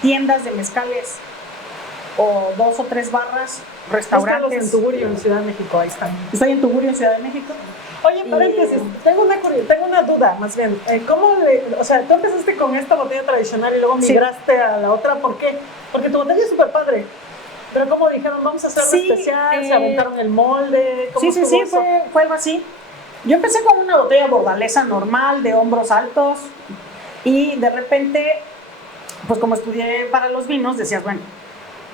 tiendas de mezcales o 2 o 3 barras, restaurantes. En Tugurio, en Ciudad de México, ahí están. Estoy en Tugurio, en Ciudad de México. Oye, paréntesis, tengo una duda, más bien. O sea, tú empezaste con esta botella tradicional y luego migraste a la otra, ¿por qué? Porque tu botella es súper padre. Pero ¿cómo dijeron, vamos a hacerlo especial? ¿Se aventaron el molde? Sí, fue algo así. Yo empecé con una botella bordalesa normal, de hombros altos, y de repente, pues como estudié para los vinos, decías, bueno,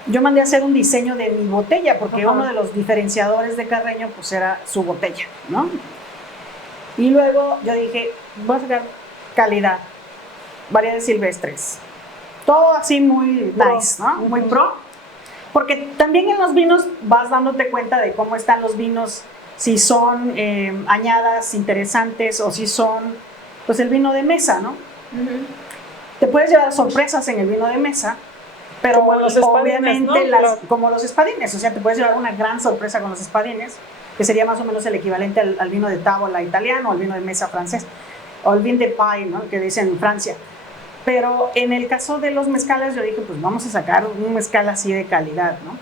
yo mandé a hacer un diseño de mi botella, porque uno de los diferenciadores de Carreño, pues era su botella, ¿no? Y luego yo dije, voy a sacar calidad, variedades silvestres, todo así muy nice, ¿no? Muy pro, porque también en los vinos vas dándote cuenta de cómo están los vinos, si son añadas interesantes o si son, pues, el vino de mesa, ¿no? Te puedes llevar sorpresas en el vino de mesa, pero obviamente ¿no? Como los espadines, o sea, te puedes llevar una gran sorpresa con los espadines, que sería más o menos el equivalente al vino de tavola italiano, o al vino de mesa francés, o el vin de paille, ¿no? Que dicen en Francia. Pero en el caso de los mezcales, yo dije, pues vamos a sacar un mezcal así de calidad, ¿no?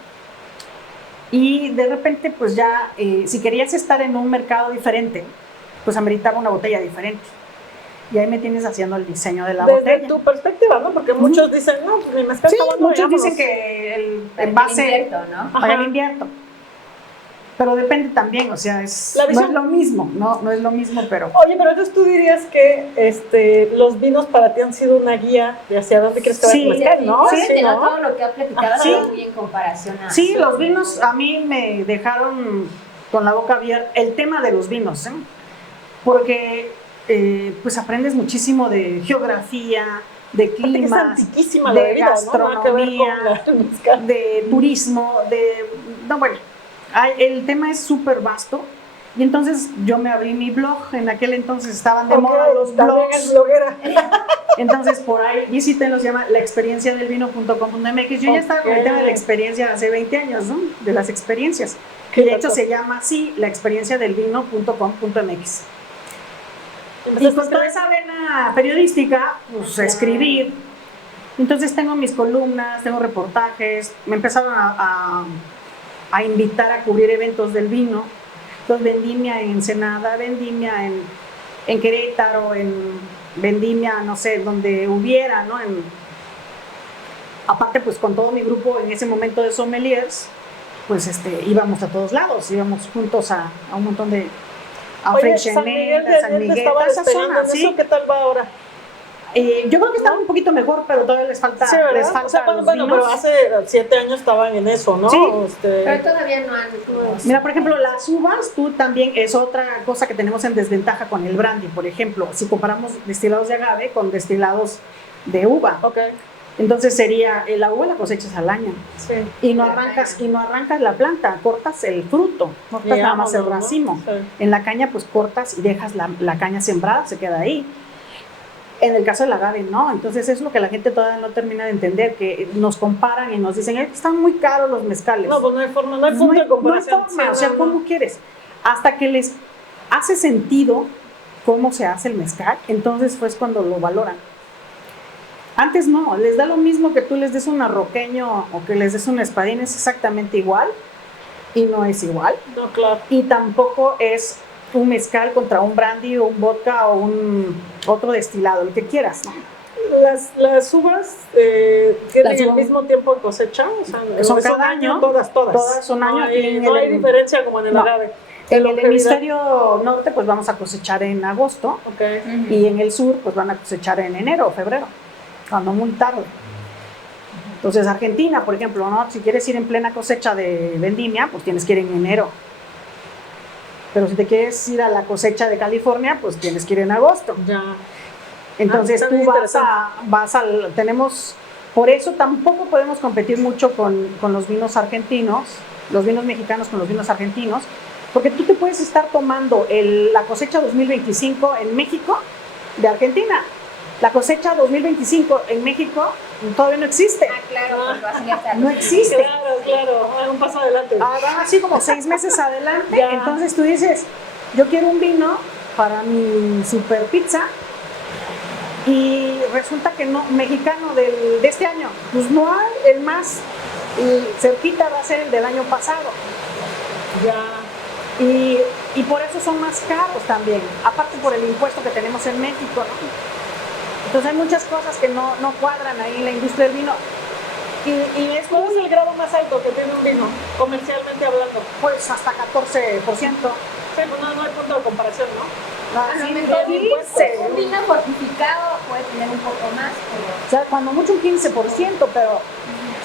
Y de repente, pues ya, si querías estar en un mercado diferente, pues ameritaba una botella diferente. Y ahí me tienes haciendo el diseño de la botella. Desde tu perspectiva, ¿no? Porque muchos dicen, no, pues mi mezcal está bueno. Muchos dicen que el envase, invierto, ¿no? Para el invierto. Pero depende también, o sea, no es lo mismo, no es lo mismo, pero... Oye, pero entonces tú dirías que los vinos para ti han sido una guía de hacia dónde quieres que vaya Sí, tu mezcal, ¿no? definitivamente, Sí, ¿no? ¿no? Todo lo que ha platicado ha Sí. sido muy en comparación a... Sí, los vinos a mí me dejaron con la boca abierta, el tema de los vinos, ¿eh? Porque pues aprendes muchísimo de geografía, de Aparte que es climas, antiquísima la de bebida, ¿no? Nada que ver con gastronomía, el mezcal. de turismo, no, bueno, el tema es súper vasto. Y entonces yo me abrí mi blog, en aquel entonces estaban de moda los también es blogs. bloguera. Entonlos por ahí visítenlos, se llama laexperienciadelvino.com.mx. Yo ya estaba con el tema de la experiencia hace 20 años, ¿no? De las experiencias. Qué Y de hecho loco. se llama así, laexperienciadelvino.com.mx. Y con toda esa vena periodística, pues a escribir. Entonces tengo mis columnas, tengo reportajes, me empezaron a invitar a cubrir eventos del vino. Entonces vendimia en Ensenada, vendimia en Querétaro, vendimia, no sé, donde hubiera, ¿no? Aparte, pues con todo mi grupo en ese momento de sommeliers, pues íbamos a todos lados, íbamos juntos a un montón de... A Oye, San Miguel de San Miguel, estaba toda esa despegando zona, en ¿sí? eso, ¿qué tal va ahora? Yo creo que estaba un poquito mejor, pero todavía les falta, Sí, ¿verdad? les falta O sea, los bueno, vinos. pero hace 7 años estaban en eso, ¿no? Sí. Pero todavía no han... Mira, por ejemplo, las uvas, tú también es otra cosa que tenemos en desventaja con el brandy, por ejemplo, si comparamos destilados de agave con destilados de uva. Ok, Entonces sería, la uva la cosechas al año sí. y no arrancas la planta, cortas el fruto, cortas Y nada más el vámonos, ¿no? racimo. Sí. En la caña pues cortas y dejas la caña sembrada, se queda ahí. En el caso del agave, no. Entonces es lo que la gente todavía no termina de entender, que nos comparan y nos dicen, están muy caros los mezcales. No, pues no hay forma, no hay punto de comparación. No hay forma, Sí, o sea, no, ¿cómo no. quieres? Hasta que les hace sentido cómo se hace el mezcal, entonces fue cuando lo valoran. Antes no, les da lo mismo que tú les des un arroqueño o que les des un espadín, es exactamente igual y no es igual. No, claro. Y tampoco es un mezcal contra un brandy o un vodka o un otro destilado, el que quieras, ¿no? Las uvas tienen Las el uvas- mismo tiempo de cosecha, o sea, Son es un cada año, todas. todas son año, No y en no hay el- diferencia como en el no. agave. En el longevidad. hemisferio norte pues vamos a cosechar en agosto Ok. y en el sur pues van a cosechar en enero o febrero, cuando muy tarde. Entonces Argentina, por ejemplo, ¿no? Si quieres ir en plena cosecha de vendimia, pues tienes que ir en enero. Pero si te quieres ir a la cosecha de California, pues tienes que ir en agosto. Ya. Entonces está tú bien tenemos, por eso tampoco podemos competir mucho con los vinos argentinos, los vinos mexicanos con los vinos argentinos, porque tú te puedes estar tomando la cosecha 2025 en México de Argentina. La cosecha 2025 en México todavía no existe. Ah, claro, pues así está. No existe. Claro, un paso adelante. Van así como 6 meses adelante. Ya. Entonces tú dices, yo quiero un vino para mi super pizza y resulta que no, mexicano de este año, pues no hay, el más cerquita va a ser el del año pasado. Ya. Y por eso son más caros también, aparte por el impuesto que tenemos en México, ¿no? Entonces hay muchas cosas que no cuadran ahí en la industria del vino. Y es ¿Cuál es el grado más alto que tiene un vino, comercialmente hablando? pues hasta 14%. Sí, pues no hay punto de comparación, ¿no? A lo Sí, mejor de 15. un vino fortificado puede tener un poco más, pero... O sea, cuando mucho un 15%, pero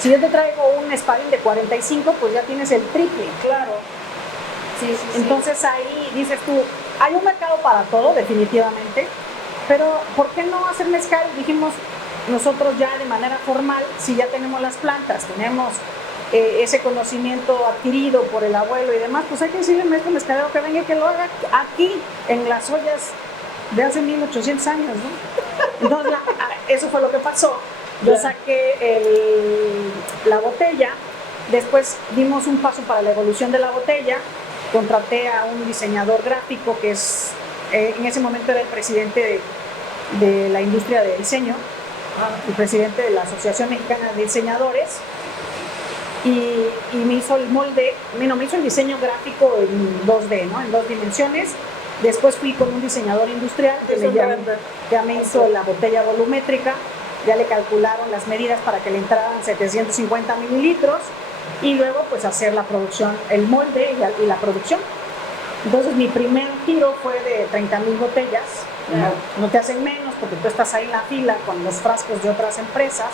si yo te traigo un espadín de 45, pues ya tienes el triple. Claro. Sí. Entonces ahí dices tú, hay un mercado para todo, definitivamente, pero ¿por qué no hacer mezcal? Dijimos nosotros ya de manera formal, si ya tenemos las plantas, tenemos ese conocimiento adquirido por el abuelo y demás, pues hay que decirle al maestro mezcalero que venga y que lo haga aquí, en las ollas de hace 1800 años, ¿no? Entonces, eso fue lo que pasó. Yo saqué la botella, después dimos un paso para la evolución de la botella, contraté a un diseñador gráfico que es, en ese momento era el presidente de la industria de diseño, el presidente de la Asociación Mexicana de Diseñadores, y me hizo el molde, me hizo el diseño gráfico en 2D, ¿no? En 2 dimensiones. Después fui con un diseñador industrial que ya me hizo la botella volumétrica, ya le calcularon las medidas para que le entraran 750 mililitros, y luego pues hacer la producción, el molde y la producción. Entonces mi primer giro fue de 30,000 botellas. No te hacen menos porque tú estás ahí en la fila con los frascos de otras empresas,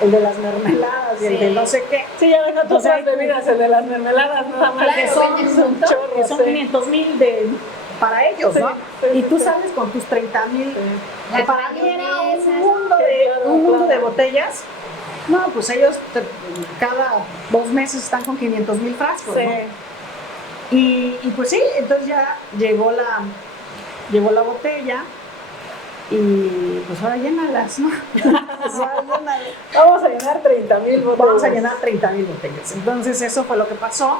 el de las mermeladas y el de no sé qué. Sí, ya deja tus otras bebidas, el de las mermeladas nada más. Claro, Que son, venden un montón, que son 500,000 para ellos, Sí, ¿no? sí, Y tú sí. sales con tus 30,000. La Que para mí era mayonesa. un mundo de botellas. No, pues ellos cada 2 meses están con 500,000 frascos, Sí. ¿no? Y pues sí, entonces ya llegó la botella y pues ahora llénalas, ¿no? Pues ahora llénalas. Vamos a llenar 30,000 botellas. Vamos a llenar 30,000 botellas. Entonces eso fue lo que pasó.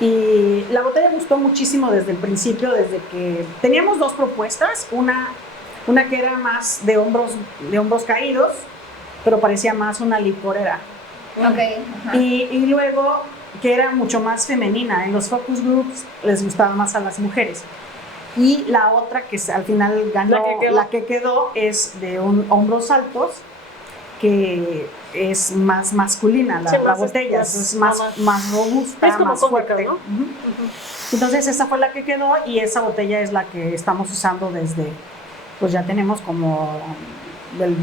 Y la botella gustó muchísimo desde el principio, desde que teníamos 2 propuestas, una que era más de hombros caídos, pero parecía más una licorera. Ok. Ajá. Y luego que era mucho más femenina, en los focus groups les gustaba más a las mujeres. Y la otra que al final ganó, la que quedó es de hombros altos, que es más masculina la Sí, más botella, es más robusta, es como más cónica, fuerte. ¿no? Ujú. Entonces esa fue la que quedó y esa botella es la que estamos usando pues ya tenemos como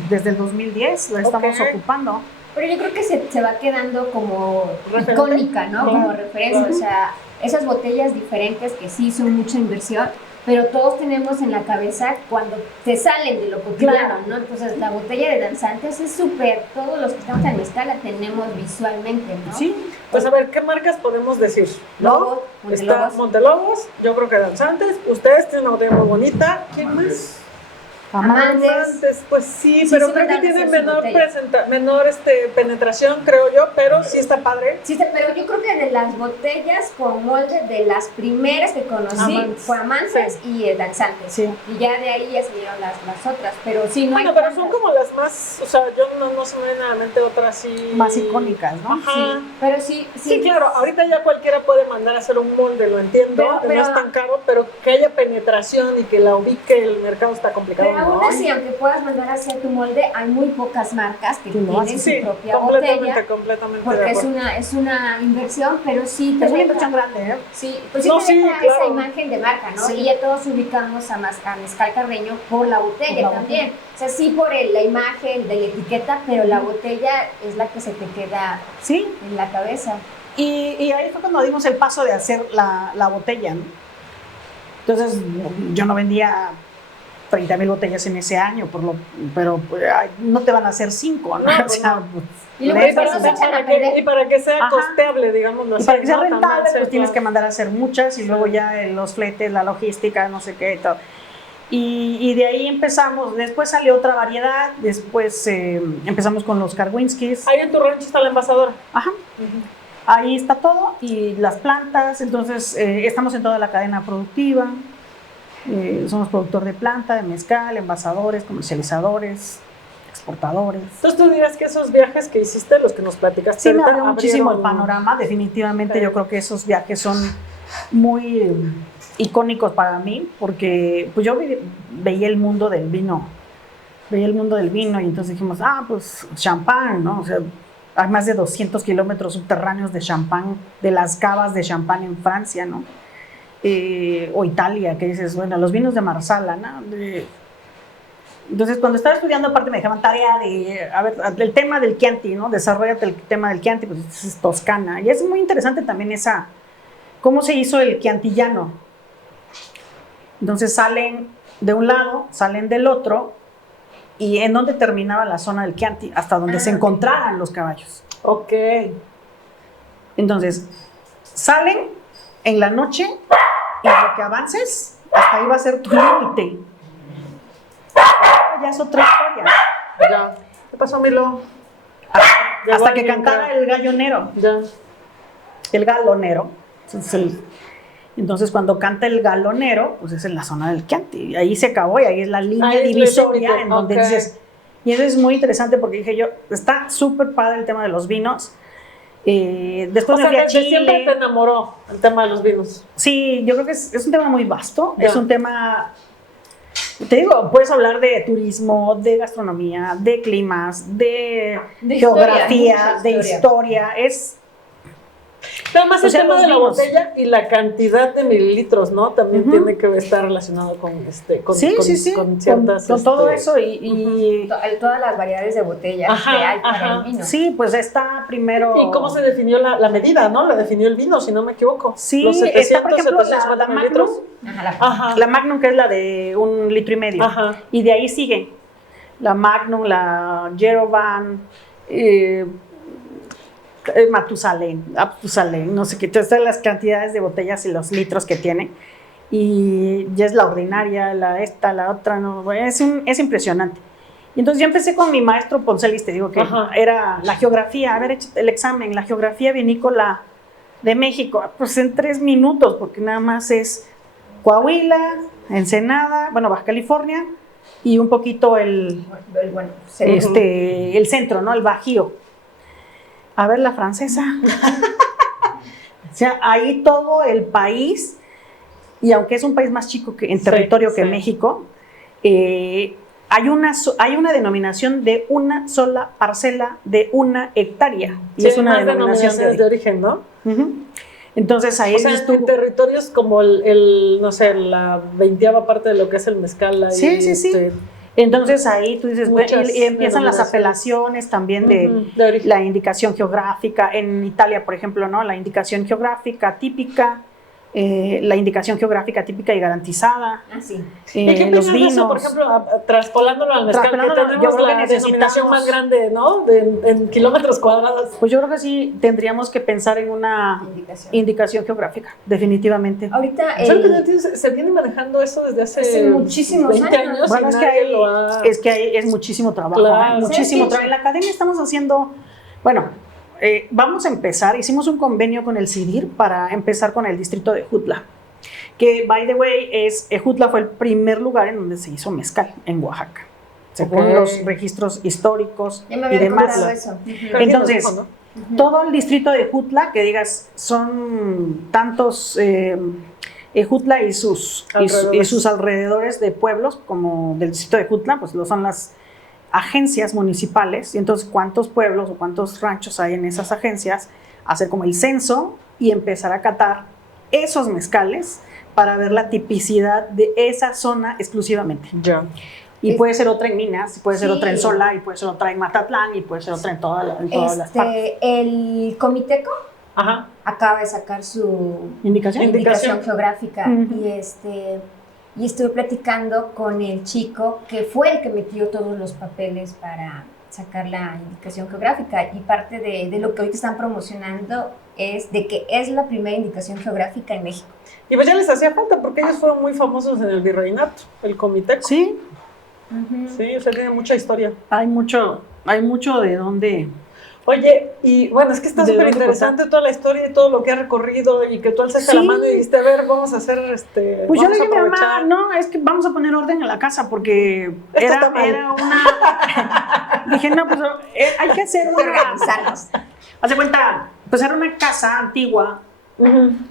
desde el 2010, la estamos Ok. ocupando. Pero yo creo que se va quedando como Referente. icónica, ¿no? Claro, Como referencia. claro. O sea, esas botellas diferentes que sí son mucha inversión, pero todos tenemos en la cabeza cuando te salen de lo cotidiano, Claro. ¿no? Entonces, la botella de danzantes es súper, todos los que estamos en mezcal la tenemos visualmente, ¿no? Sí, Pues a ver, ¿qué marcas podemos decir? ¿No? Lobo, Está Montelobos. Montelobos, yo creo que Danzantes. Ustedes tienen una botella muy bonita. ¿Quién más? Amantes. Amantes, pues sí, Sí, pero sí, creo que verdad, tiene esa es su menor, botella. penetración, creo yo, pero sí está padre. Sí, pero yo creo que de las botellas con molde, de las primeras que conocí, Amantes. fue Amantes y Danzantes. Sí. Y ya de ahí ya salieron las otras, pero sí, no Bueno, hay pero son tantas. como las más, o sea, yo no se me viene a la mente otra así. más icónicas, ¿no? Ajá. Sí, pero sí, Sí, claro, ahorita ya cualquiera puede mandar a hacer un molde, lo entiendo, Pero- no es tan caro, pero que haya penetración y que la ubique el mercado está complicado. Pero aún ¿no? así, aunque puedas mandar a hacer tu molde, hay muy pocas marcas que Que lo tienen hacen. su Sí, propia completamente, botella, completamente de porque es acuerdo. una inversión, pero sí te Es una deja- inversión grande, ¿eh? Sí, pues sí No, te sí, deja claro. esa imagen de marca, ¿no? Sí. Y ya todos ubicamos a Mezcal Carreño por la botella Por la también. O sea, sí por la imagen de la etiqueta, pero la botella es la que se te queda Sí, en la cabeza. y ahí fue cuando dimos el paso de hacer la botella, ¿no? Entonces, yo no vendía 30,000 botellas en ese año, pero pues, ay, no te van a hacer 5, ¿no? No, O sea, pues, Y luego neta, después sí. se echan a perder. Y para que sea Ajá. costeable, digamos Y así, para que sea ¿no? También rentable, ser, pues tienes claro. que mandar a hacer muchas y Sí. luego ya los fletes, la logística, no sé qué y todo. Y de ahí empezamos, después salió otra variedad, después empezamos con los Karwinskis. Ahí en tu rancho está la envasadora. Ajá. Ahí está todo y las plantas, entonces estamos en toda la cadena productiva, somos productor de planta, de mezcal, envasadores, comercializadores, exportadores. Entonces tú dirás que esos viajes que hiciste, los que nos platicaste Sí, me ahorita, abrió muchísimo el abrieron- panorama, definitivamente Sí. yo creo que esos viajes son muy icónicos para mí, porque pues yo veía el mundo del vino, y entonces dijimos, pues champán, ¿no? O sea, hay más de 200 kilómetros subterráneos de champán, de las cavas de champán en Francia, ¿no? O Italia, que dices, bueno, los vinos de Marsala, ¿no? Entonces, cuando estaba estudiando, aparte me dejaban tarea de, a ver, el tema del Chianti, ¿no? Desarrollate el tema del Chianti, pues es Toscana. Y es muy interesante también cómo se hizo el chiantillano. Entonces salen de un lado, salen del otro, y en dónde terminaba la zona del Chianti, hasta donde se encontraran los caballos. Ok. Entonces, salen en la noche, y lo que avances, hasta ahí va a ser tu límite. Ya es otra historia. Ya. ¿Qué pasó, Milo? Llegó Hasta que alguien, cantara creo. el gallonero, Ya. el galonero. Entonces, cuando canta el galonero, pues es en la zona del Chianti. Ahí se acabó y ahí es la línea Ahí es el divisoria límite, en donde ok. dices. Y eso es muy interesante porque dije yo, está súper padre el tema de los vinos. Después O me sea, fui a desde siempre te Chile. enamoró el tema de los vinos. Sí, yo creo que es un tema muy vasto. Ya. Es un tema. Te digo, puedes hablar de turismo, de gastronomía, de climas, de De geografía, historia, de mucha historia. Es Nada más O el sea, tema los de la vinos. botella y la cantidad de mililitros, ¿no? También tiene que estar relacionado con con ciertas... con todo eso y Todas las variedades de botellas Ajá, que hay para ajá. el vino. sí, pues está primero... ¿Y cómo se definió la medida, no? La definió el vino, si no me equivoco. Sí, Los está, por ejemplo, 750 la mililitros. Magnum, Ajá, Ajá. la Magnum, que es la de 1,5 litros. Ajá. Y de ahí sigue la Magnum, la Jerovan, Matusalén, no sé qué, todas las cantidades de botellas y los litros que tiene. Y ya es la ordinaria, la otra, no, es impresionante. Y entonces yo empecé con mi maestro Poncelis, te digo que Ajá. era la geografía, haber hecho el examen, la geografía vinícola de México, pues en 3 minutos, porque nada más es Coahuila, Ensenada, bueno, Baja California, y un poquito el centro, ¿no? El Bajío. A ver, la francesa. O sea, ahí todo el país, y aunque es un país más chico que en territorio que México, hay una denominación de una sola parcela de 1 hectárea. Y Sí, es una más denominación de origen, ¿no? Uh-huh. Entonces ahí o sea, en territorios como no sé, la 20ª parte de lo que es el mezcal. Ahí, sí. Entonces ahí tú dices, y empiezan las apelaciones también de origen. La indicación geográfica. En Italia, por ejemplo, ¿no? La indicación geográfica típica, la indicación geográfica típica y garantizada. Ah, sí. ¿Y qué los opinas vinos? de eso, por ejemplo, traspolándolo al mezcal, que tenemos la denominación más grande, ¿no? En kilómetros cuadrados. Pues yo creo que sí tendríamos que pensar en una indicación geográfica, definitivamente. Ahorita se viene manejando eso desde hace muchísimos 20 años. Bueno, es que es muchísimo trabajo, claro, muchísimo trabajo. En la academia estamos haciendo, vamos a empezar, hicimos un convenio con el CIDIR para empezar con el distrito de Jutla, que, by the way, Jutla fue el primer lugar en donde se hizo mezcal, en Oaxaca, según los registros históricos y demás. Eso. Entonces, todo el distrito de Jutla, que digas, son tantos... Jutla y sus alrededores de pueblos, como del distrito de Jutla, pues son las agencias municipales, y entonces cuántos pueblos o cuántos ranchos hay en esas agencias, hacer como el censo y empezar a catar esos mezcales para ver la tipicidad de esa zona exclusivamente. Ya. Y puede ser otra en Minas, puede ser otra en Sola, y puede ser otra en Matatlán, y puede ser otra en todas las partes. El Comiteco acaba de sacar su indicación geográfica. Y estuve platicando con el chico que fue el que metió todos los papeles para sacar la indicación geográfica, y parte de lo que ahorita están promocionando es de que es la primera indicación geográfica en México. Y pues ya les hacía falta, porque ellos fueron muy famosos en el virreinato, el Comiteco. Sí. Sí, o sea, tiene mucha historia. Hay mucho de dónde... Oye, y bueno, es que está súper interesante toda la historia y todo lo que ha recorrido, y que tú alzaste la mano y dijiste, a ver, vamos a hacer Pues yo le dije a mi mamá, no, es que vamos a poner orden en la casa, porque era una... Dije, no, pues hay que hacer organizarnos. Haz de cuenta, pues era una casa antigua,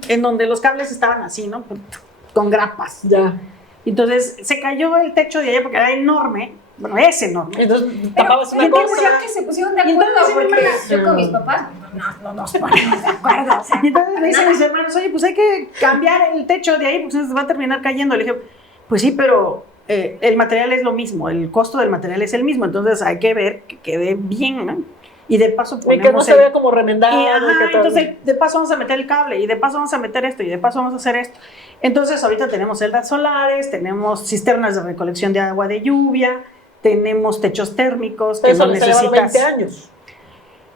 en donde los cables estaban así, ¿no? Con grapas. Ya. Entonces se cayó el techo de allá porque era enorme. Bueno, es enorme. Entonces tapabas una cosa. Que se pusieron de acuerdo, porque yo con mis papás no nos ponemos de acuerdo. Y entonces me dicen mis hermanos, oye, pues hay que cambiar el techo de ahí porque se va a terminar cayendo. Le dije, pues sí, pero el material es lo mismo, el costo del material es el mismo, entonces hay que ver que quede bien, ¿no? Y de paso ponemos... Y que no se vea como remendado. Entonces de paso vamos a meter el cable, y de paso vamos a meter esto, y de paso vamos a hacer esto. Entonces ahorita tenemos celdas solares, tenemos cisternas de recolección de agua de lluvia, tenemos techos térmicos que eso no necesitas. 20 años.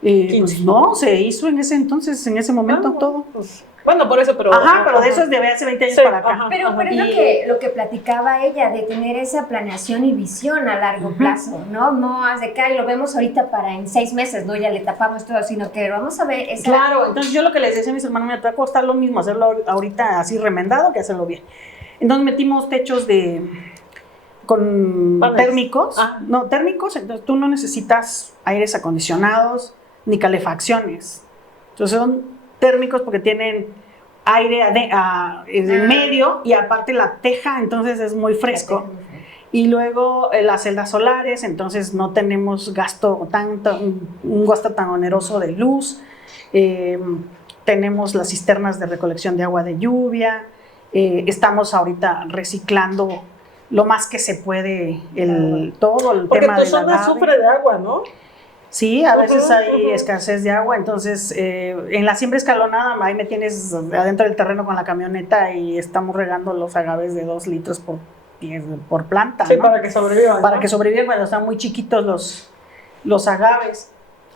Pues no, se hizo en ese entonces, en ese momento todo. Pues, bueno, por eso, pero... pero de eso es de hace 20 años para acá. Pero es lo que platicaba ella, de tener esa planeación y visión a largo plazo, ¿no? No haz de acá y lo vemos ahorita para en 6 meses, ¿no? Ya le tapamos todo, sino que vamos a ver esa... Claro, entonces yo lo que les decía a mis hermanos, me va a costar lo mismo hacerlo ahorita así remendado que hacerlo bien. Entonces metimos techos con térmicos, térmicos, entonces tú no necesitas aires acondicionados ni calefacciones. Entonces son térmicos porque tienen aire en medio, y aparte la teja, entonces es muy fresco. Y luego las celdas solares, entonces no tenemos un gasto tan oneroso de luz. tenemos las cisternas de recolección de agua de lluvia, estamos ahorita reciclando lo más que se puede todo el Porque tema tu del zona agave. sufre de agua, ¿no? Sí, a veces Ujú, hay ujú. escasez de agua, entonces en la siembra escalonada ahí me tienes adentro del terreno con la camioneta y estamos regando los agaves de 2 litros por planta, Sí, ¿no? para que sobrevivan. Para ¿no? que sobrevivan cuando están muy chiquitos los agaves.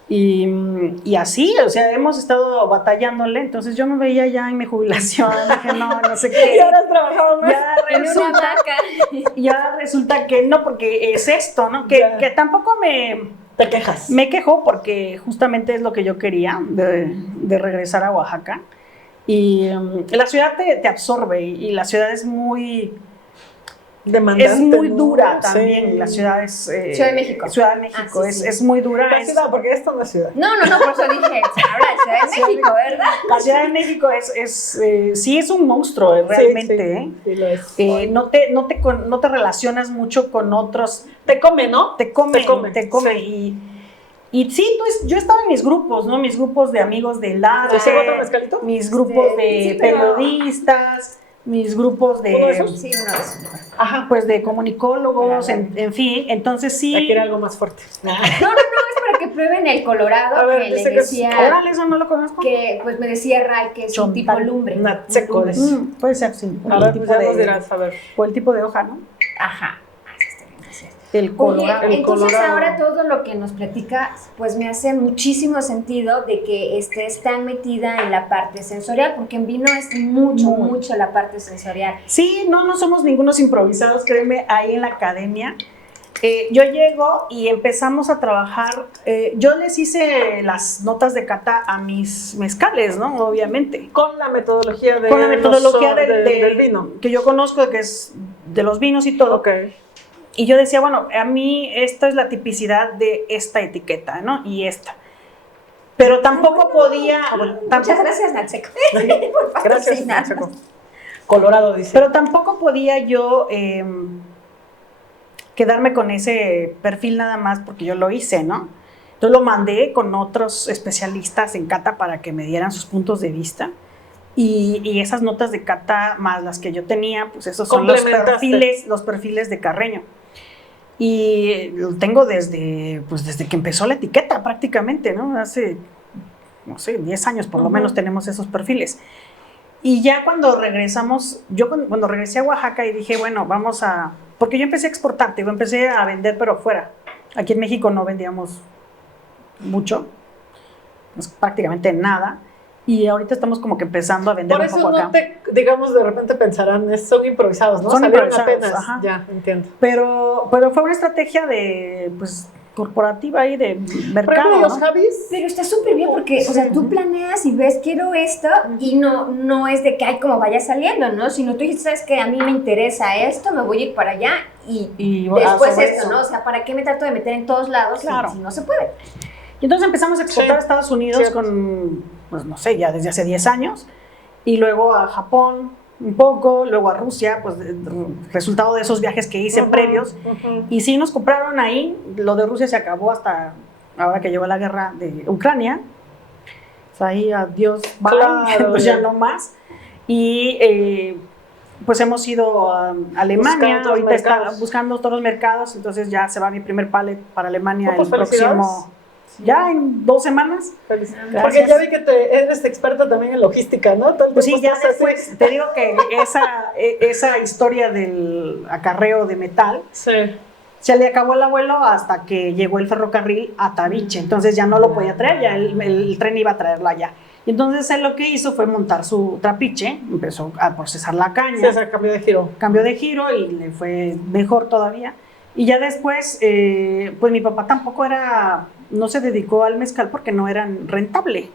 Y así, o sea, hemos estado batallándole, entonces yo me veía ya en mi jubilación, dije, no sé ¿Y qué. ahora has trabajado más? En una vaca. Ya resulta que no, porque es esto, ¿no? Ya. Que tampoco Te quejas. me quejo porque justamente es lo que yo quería, de regresar a Oaxaca. Y la ciudad te absorbe y la ciudad es muy Demandante, muy ¿no? dura también. Sí. La ciudad es... Ciudad de México. Ciudad de México, Ah, sí, sí. es muy dura. La ciudad, porque esto no es ciudad. No, por eso dije, se habla de Ciudad de México, ¿verdad? La Ciudad de México sí es un monstruo, realmente. Sí, lo es. No te relacionas mucho con otros. Te come, ¿no? Te come. Sí. Y sí, pues yo estaba en mis grupos, ¿no? Mis grupos de amigos del arte, ¿Te sirvo otro mezcalito? mis grupos Sí, de sí, pero- periodistas, mis grupos ¿Uno de esos? Sí, uno de esos. Ajá. pues de comunicólogos, Claro. en fin, entonces sí. Ya quiere algo más fuerte. No, es para que prueben el colorado, A ver, que dice le que- decía, Órale, eso no lo conozco. que pues me decía Ray que es un Chontal. tipo lumbre. Natseco, Un lumbre. dice. Puede ser, sí. A ver, pues ya nos dirás, a ver. Por el tipo de hoja, ¿no? Ajá. Así está bien, así es. El Oye, colorado. el entonces colorado. ahora todo lo que nos platicas, pues me hace muchísimo sentido de que estés tan metida en la parte sensorial, porque en vino es mucho la parte sensorial. Sí, no somos ningunos improvisados, créeme, ahí en la academia. Yo llego y empezamos a trabajar, yo les hice las notas de cata a mis mezcales, ¿no? Obviamente. Con la metodología de Con la metodología del vino. que yo conozco, que es de los vinos y todo. Ok. Y yo decía, bueno, a mí esta es la tipicidad de esta etiqueta, ¿no? Y esta. Pero tampoco podía... Muchas tampoco- gracias, Natseco, por Gracias, patrocinarnos. Natseco. Colorado, dice. Pero tampoco podía yo quedarme con ese perfil nada más porque yo lo hice, ¿no? Entonces lo mandé con otros especialistas en cata para que me dieran sus puntos de vista. Y esas notas de cata más las que yo tenía, pues esos son Complementaste. los perfiles de Carreño. Y lo tengo desde que empezó la etiqueta prácticamente, ¿no? Hace, no sé, 10 años por lo menos tenemos esos perfiles. Y ya cuando regresamos, yo cuando regresé a Oaxaca y dije, bueno, porque yo empecé a exportar, empecé a vender pero fuera. Aquí en México no vendíamos mucho, pues prácticamente nada. Y ahorita estamos como que empezando a vender Por un eso poco no acá. digamos, de repente pensarán, son improvisados, ¿no? Son Salieron improvisados, apenas. ajá. Ya, entiendo. Pero fue una estrategia pues, corporativa ahí de Por ejemplo, mercado, los ¿no? Javis. Pero está súper bien porque, o sea, tú planeas y ves, quiero esto, y no es de que, ay, como vaya saliendo, ¿no? Sino tú dices, ¿sabes qué? A mí me interesa esto, me voy a ir para allá, y después sobre esto, eso. ¿no? O sea, ¿para qué me trato de meter en todos lados Claro. si no se puede? Y entonces empezamos a exportar Sí, a Estados Unidos cierto. con, pues no sé, ya desde hace 10 años, y luego a Japón un poco, luego a Rusia, pues resultado de esos viajes que hice Ujú, previos. ujú. Y sí nos compraron ahí, lo de Rusia se acabó hasta ahora que llegó la guerra de Ucrania. O sea, ahí adiós, bye, Claro, pues ya. ya no más. Y pues hemos ido a Alemania, Buscando otros ahorita está mercados. buscando todos los mercados, entonces ya se va mi primer pallet para Alemania Oh, pues, el próximo, felicidades. ya en 2 semanas. Feliz. Gracias. Porque ya vi que eres experta también en logística, ¿no? Todo el Pues sí, tiempo ya estás así. después, te digo que esa historia del acarreo de metal, Sí. se le acabó el abuelo hasta que llegó el ferrocarril a Tabiche, entonces ya no lo podía traer, ya el tren iba a traerlo allá. Y entonces él lo que hizo fue montar su trapiche, empezó a procesar la Sí, caña, o sea, cambio de giro. cambió de giro y le fue mejor todavía. Y ya después, pues mi papá tampoco no se dedicó al mezcal porque no era rentable.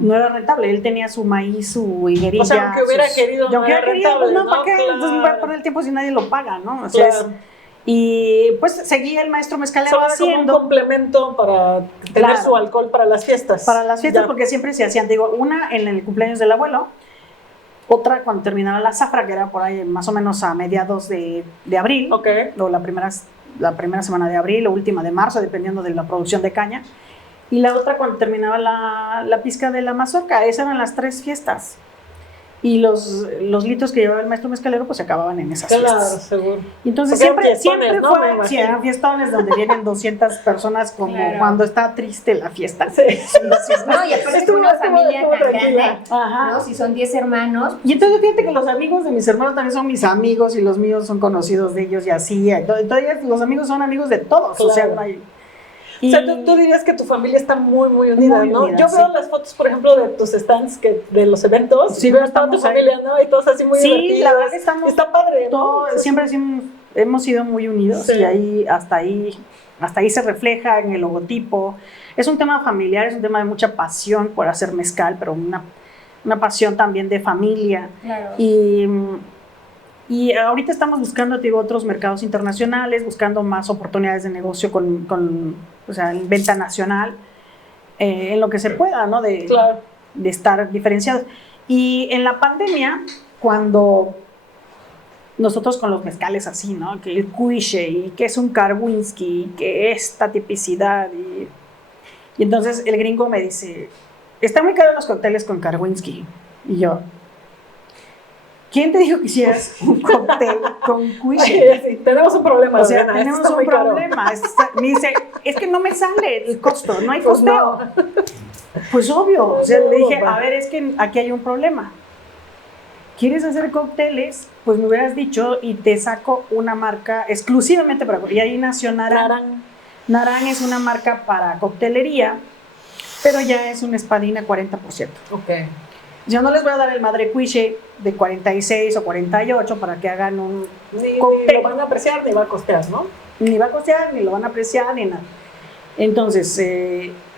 No era rentable, él tenía su maíz, su higuerilla. O sea, aunque hubiera querido, y no aunque era hubiera querido, pues rentable, no, ¿para ¿no? qué? Claro. Entonces voy a perder el tiempo si nadie lo paga, ¿no? O sea, Claro. y pues seguía el maestro mezcalero Solo era como un haciendo complemento para tener Claro. su alcohol para las fiestas. para las fiestas, Ya. porque siempre se hacían, digo, una en el cumpleaños del abuelo, otra cuando terminaba la zafra, que era por ahí más o menos a mediados de abril, Ok. o la primera semana de abril o última de marzo, dependiendo de la producción de caña. y la otra cuando terminaba la pizca de la mazorca. Esas eran las 3 fiestas. Y los litros que llevaba el maestro mezcalero pues se acababan en esas Claro, fiestas. seguro. Y entonces Porque siempre eran fiestones, ¿no? Me fue, imagino. sí, eran fiestones donde vienen 200 personas como Claro. cuando está triste la fiesta. Sí. No, y aparte es Estuvo- una estuvo- familia estuvo tan tranquila. grande, Ajá. ¿no? Si son 10 hermanos, Y entonces fíjate que los amigos de mis hermanos también son mis amigos y los míos son conocidos de ellos y así. Entonces los amigos son amigos de todos. O sea, Claro. no hay- O sea, tú dirías que tu familia está muy, muy unida, Muy ¿no? unida, Yo veo sí. las fotos, por ejemplo, de tus stands, de los eventos, Sí, y veo a toda tu estamos ahí. familia, ¿no? Y todos así muy Sí, divertidos. la verdad que estamos Está padre, ¿no? todo- Sí. siempre hemos sido muy unidos Sí. y hasta ahí se refleja en el logotipo. Es un tema familiar, es un tema de mucha pasión por hacer mezcal, pero una pasión también de familia. claro. Y ahorita estamos buscando, te digo, otros mercados internacionales, buscando más oportunidades de negocio o sea, en venta nacional, en lo que se pueda, ¿no? Claro. De estar diferenciados. Y en la pandemia, cuando nosotros con los mezcales así, ¿no? Que el cuiche y que es un Karwinski, que esta tipicidad. Y entonces el gringo me dice, están muy caros los cócteles con Karwinski. Y yo, ¿quién te dijo que hicieras un cóctel con cuiche? Oye, sí, tenemos un problema, O sea, Lorena, esto tenemos está un muy caro. problema. Me dice, es que no me sale el costo, no hay Pues costeo. no. Pues obvio, o sea, No, le dije, va. a ver, es que aquí hay un problema. ¿Quieres hacer cócteles? Pues me hubieras dicho y te saco una marca exclusivamente para... Y ahí nació Narán. Narán. Narán es una marca para coctelería, pero ya es un espadín a 40%. Ok. Yo no les voy a dar el madre cuiche de 46 o 48 para que hagan un... Ni Cóctel. lo van a apreciar ni va a costear, ¿no? Ni va a costear, ni lo van a apreciar, ni nada. Entonces,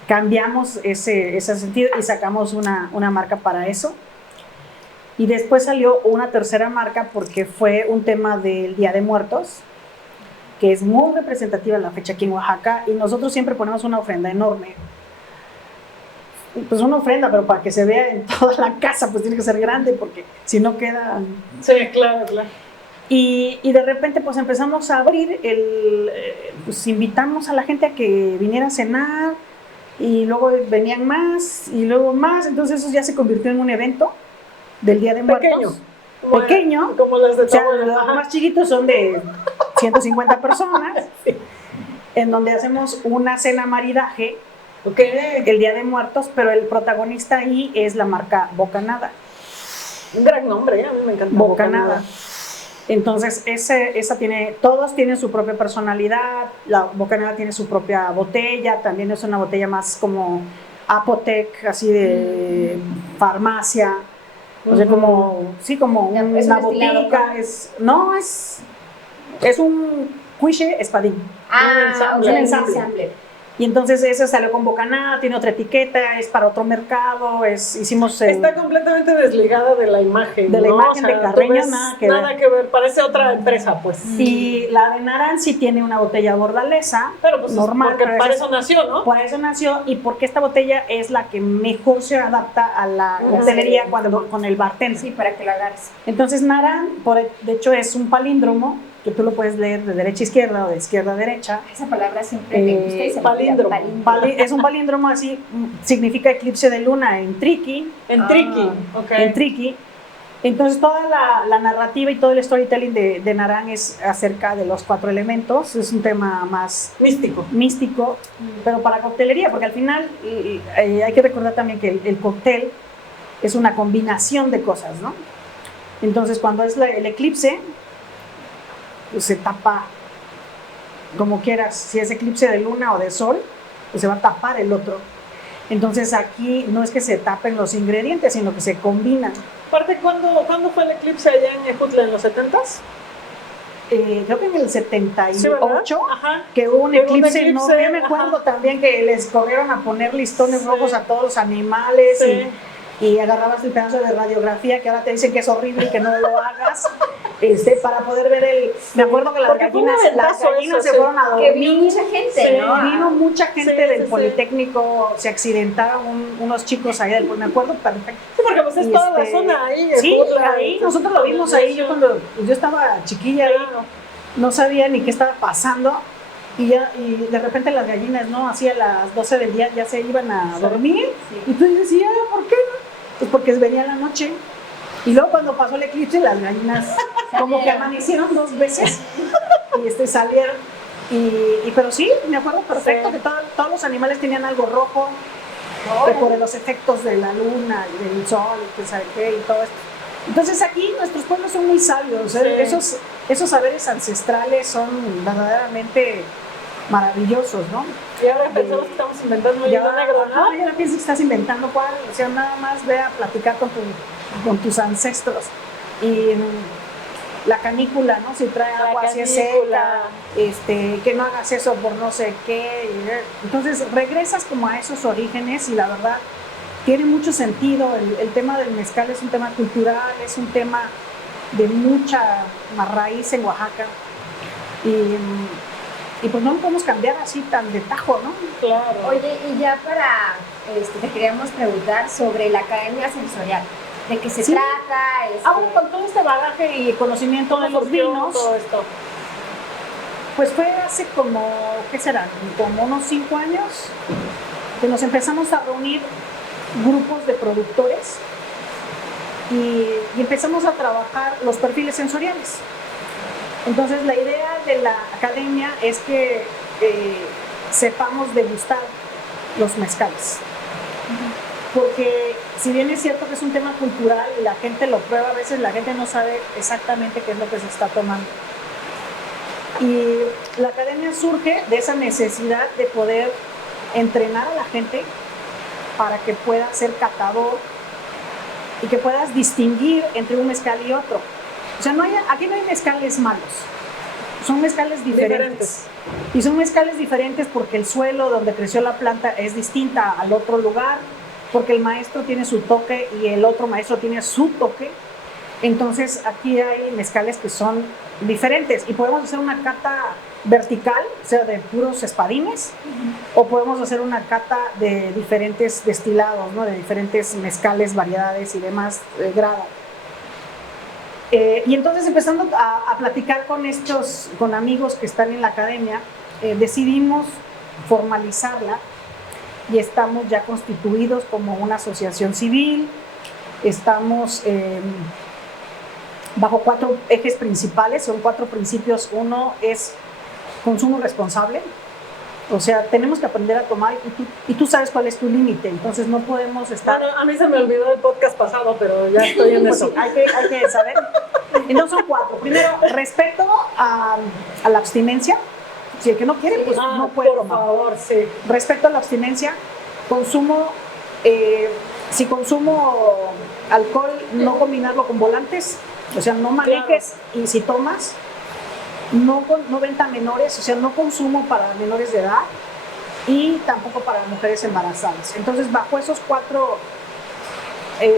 cambiamos ese sentido y sacamos una marca para eso. Y después salió una tercera marca porque fue un tema del Día de Muertos, que es muy representativa la fecha aquí en Oaxaca, y nosotros siempre ponemos una ofrenda enorme. Pues una ofrenda, pero para que se vea en toda la casa, pues tiene que ser grande, porque si no queda... Sí, claro, claro. Y de repente pues empezamos a abrir, pues invitamos a la gente a que viniera a cenar, y luego venían más, y luego más, entonces eso ya se convirtió en un evento del Día de Muertos. Pequeño. Como las de O sea, tu abuela. los Ajá. más chiquitos son de 150 personas, en donde hacemos una cena maridaje Ok. el Día de Muertos, pero el protagonista ahí es la marca Bocanada. Un gran nombre, a mí me encanta. Bocanada. Entonces, todos tienen su propia personalidad, la Bocanada tiene su propia botella, también es una botella más como Apotec, así de farmacia, o sea, como Ya, es un una destilado, botica, es un cuiche espadín. Ah, Un o sea, un ensamble. ensamble. Y entonces ese salió con Bocanada, tiene otra etiqueta, es para otro mercado, hicimos... Está completamente desligada de la imagen. De la ¿no? imagen de tú Carreño, ves nada que ver. Parece otra empresa, pues. Y la de Narán sí tiene una botella bordalesa, Pero pues normal, porque pero para esa- eso nació, ¿no? por eso nació y porque esta botella es la que mejor se adapta a la coctelería con el bartender. Sí, para que lo agarres. Entonces Narán, de hecho es un palíndromo que tú lo puedes leer de derecha a izquierda o de izquierda a derecha. Esa palabra siempre me gusta y se me palíndromo. olvida. Palíndromo. Es un palíndromo así, significa eclipse de luna en triqui. En Triqui. Ok. En triqui. Entonces toda la narrativa y todo el storytelling de Narán es acerca de los 4 elementos, es un tema más Místico. místico, pero para coctelería, porque al final hay que recordar también que el cóctel es una combinación de cosas, ¿no? Entonces cuando es el eclipse, pues se tapa como quieras, si es eclipse de luna o de sol, pues se va a tapar el otro. Entonces aquí no es que se tapen los ingredientes, sino que se combinan. Aparte, ¿cuándo fue el eclipse allá en Ejutla? ¿En los 70s? Creo que en el 78, Sí, ¿verdad? Ajá. que hubo un Que hubo un eclipse enorme. eclipse, Yo me acuerdo ajá. también que les corrieron a poner listones rojos a todos los animales Sí. y agarrabas el pedazo de radiografía que ahora te dicen que es horrible y que no lo hagas, para poder ver Me acuerdo que las Porque fue un gallinas, aventazo eso, se sí. fueron a Que dormir. vino mucha gente, Sí, ¿no? Vino mucha gente Sí, del sí, sí. Politécnico, se accidentaron unos chicos ahí me acuerdo perfecto. Sí, porque pues es Y toda la zona ahí. Sí, Ejutla, ahí nosotros lo vimos ahí. Yo estaba chiquilla ahí, Claro. no sabía ni qué estaba pasando. y de repente las gallinas, ¿no? Así a las 12 del día ya se iban a dormir. Y tú dices, ¿y ¿por qué no? Pues porque venía la noche. Y luego cuando pasó el eclipse, las gallinas como que amanecieron 2 veces y salieron. Pero sí, me acuerdo perfecto que todos los animales tenían algo rojo, que por los efectos de la luna y del sol y que sabe qué y todo esto. Entonces aquí nuestros pueblos son muy sabios, esos saberes ancestrales son verdaderamente maravillosos, ¿no? Y ahora pensamos que estamos inventando el hilo negro, ¿no? Ya piensas que estás inventando cuál, o sea, nada más ve a platicar con tus ancestros. Y la canícula, ¿no? Si trae agua así seca, que no hagas eso por no sé qué. Entonces regresas como a esos orígenes y la verdad tiene mucho sentido. El tema del mezcal es un tema cultural, es un tema de mucha raíz en Oaxaca. Y pues no lo podemos cambiar así tan de tajo, ¿no? Claro. Oye, y ya para, te queríamos preguntar sobre la academia sensorial. ¿De qué se trata? Bueno, con todo este bagaje y conocimiento de los vinos, todo esto? pues fue hace como, ¿qué serán? Como unos 5 años que nos empezamos a reunir grupos de productores y empezamos a trabajar los perfiles sensoriales. Entonces la idea de la academia es que sepamos degustar los mezcales. Porque si bien es cierto que es un tema cultural y la gente lo prueba, a veces la gente no sabe exactamente qué es lo que se está tomando. Y la academia surge de esa necesidad de poder entrenar a la gente para que pueda ser catador y que puedas distinguir entre un mezcal y otro. O sea, aquí no hay mezcales malos, son mezcales diferentes. Y son mezcales diferentes porque el suelo donde creció la planta es distinta al otro lugar, porque el maestro tiene su toque y el otro maestro tiene su toque. Entonces aquí hay mezcales que son diferentes y podemos hacer una cata vertical, o sea, de puros espadines, o podemos hacer una cata de diferentes destilados, ¿no? De diferentes mezcales, variedades y demás grados. Y entonces empezando a platicar con amigos que están en la academia, decidimos formalizarla y estamos ya constituidos como una asociación civil. Estamos bajo 4 ejes principales, son 4 principios. Uno es consumo responsable, o sea, tenemos que aprender a tomar y tú sabes cuál es tu límite, entonces no podemos estar... Bueno, a mí se me olvidó el podcast pasado, pero ya estoy en eso. Sí, hay que saber. Entonces son 4. Primero, respeto a la abstinencia. Si el que no quiere, pues no puede tomar. Por favor, sí. Respecto a la abstinencia, consumo, si consumo alcohol, no combinarlo con volantes, o sea, no manejes, claro. Y si tomas, no venta a menores, o sea, no consumo para menores de edad y tampoco para mujeres embarazadas. Entonces, bajo esos 4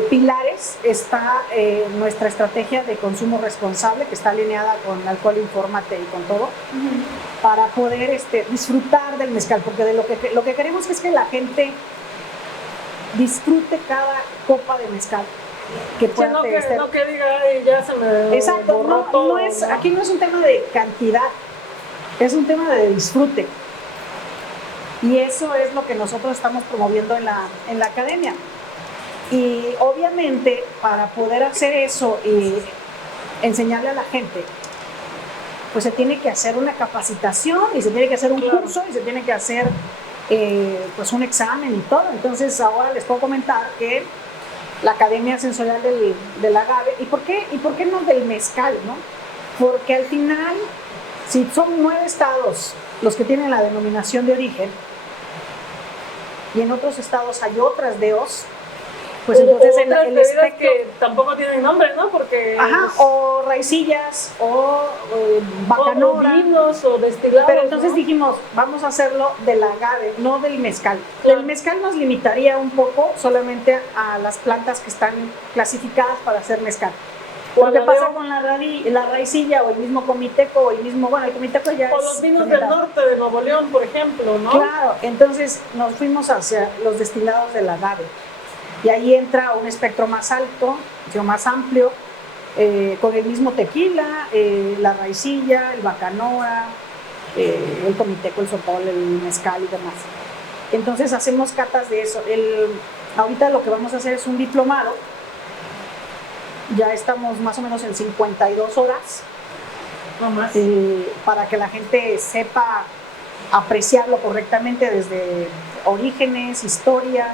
pilares está nuestra estrategia de consumo responsable, que está alineada con Alcohol Infórmate y con todo, para poder disfrutar del mezcal, porque de lo que queremos es que la gente disfrute cada copa de mezcal que pueda no que diga, ay, ya se me exacto, borró todo, ¿no? Aquí no es un tema de cantidad, es un tema de disfrute. Y eso es lo que nosotros estamos promoviendo en la academia. Y obviamente para poder hacer eso y enseñarle a la gente, pues se tiene que hacer una capacitación y se tiene que hacer un curso y se tiene que hacer pues un examen y todo. Entonces ahora les puedo comentar que la Academia Sensorial del Agave, ¿y por qué no del mezcal, no? Porque al final, si son 9 estados los que tienen la denominación de origen y en otros estados hay otras DOs, pues entonces el espectro que tampoco tienen nombre, ¿no? Porque o raicillas o bacanora, o vinos o destilados. Pero entonces ¿no? dijimos, vamos a hacerlo del agave, no del mezcal. Claro. El mezcal nos limitaría un poco solamente a las plantas que están clasificadas para hacer mezcal. Lo que pasa con la raicilla o el mismo comiteco o el comiteco ya o los vinos del norte de Nuevo León, por ejemplo, ¿no? Claro, entonces nos fuimos hacia los destilados del agave. Y ahí entra un espectro más alto, más amplio, con el mismo tequila, la raicilla, el bacanora, el comiteco, el sotol, el mezcal y demás. Entonces hacemos catas de eso. Ahorita lo que vamos a hacer es un diplomado. Ya estamos más o menos en 52 horas. No más. Para que la gente sepa apreciarlo correctamente desde orígenes, historia,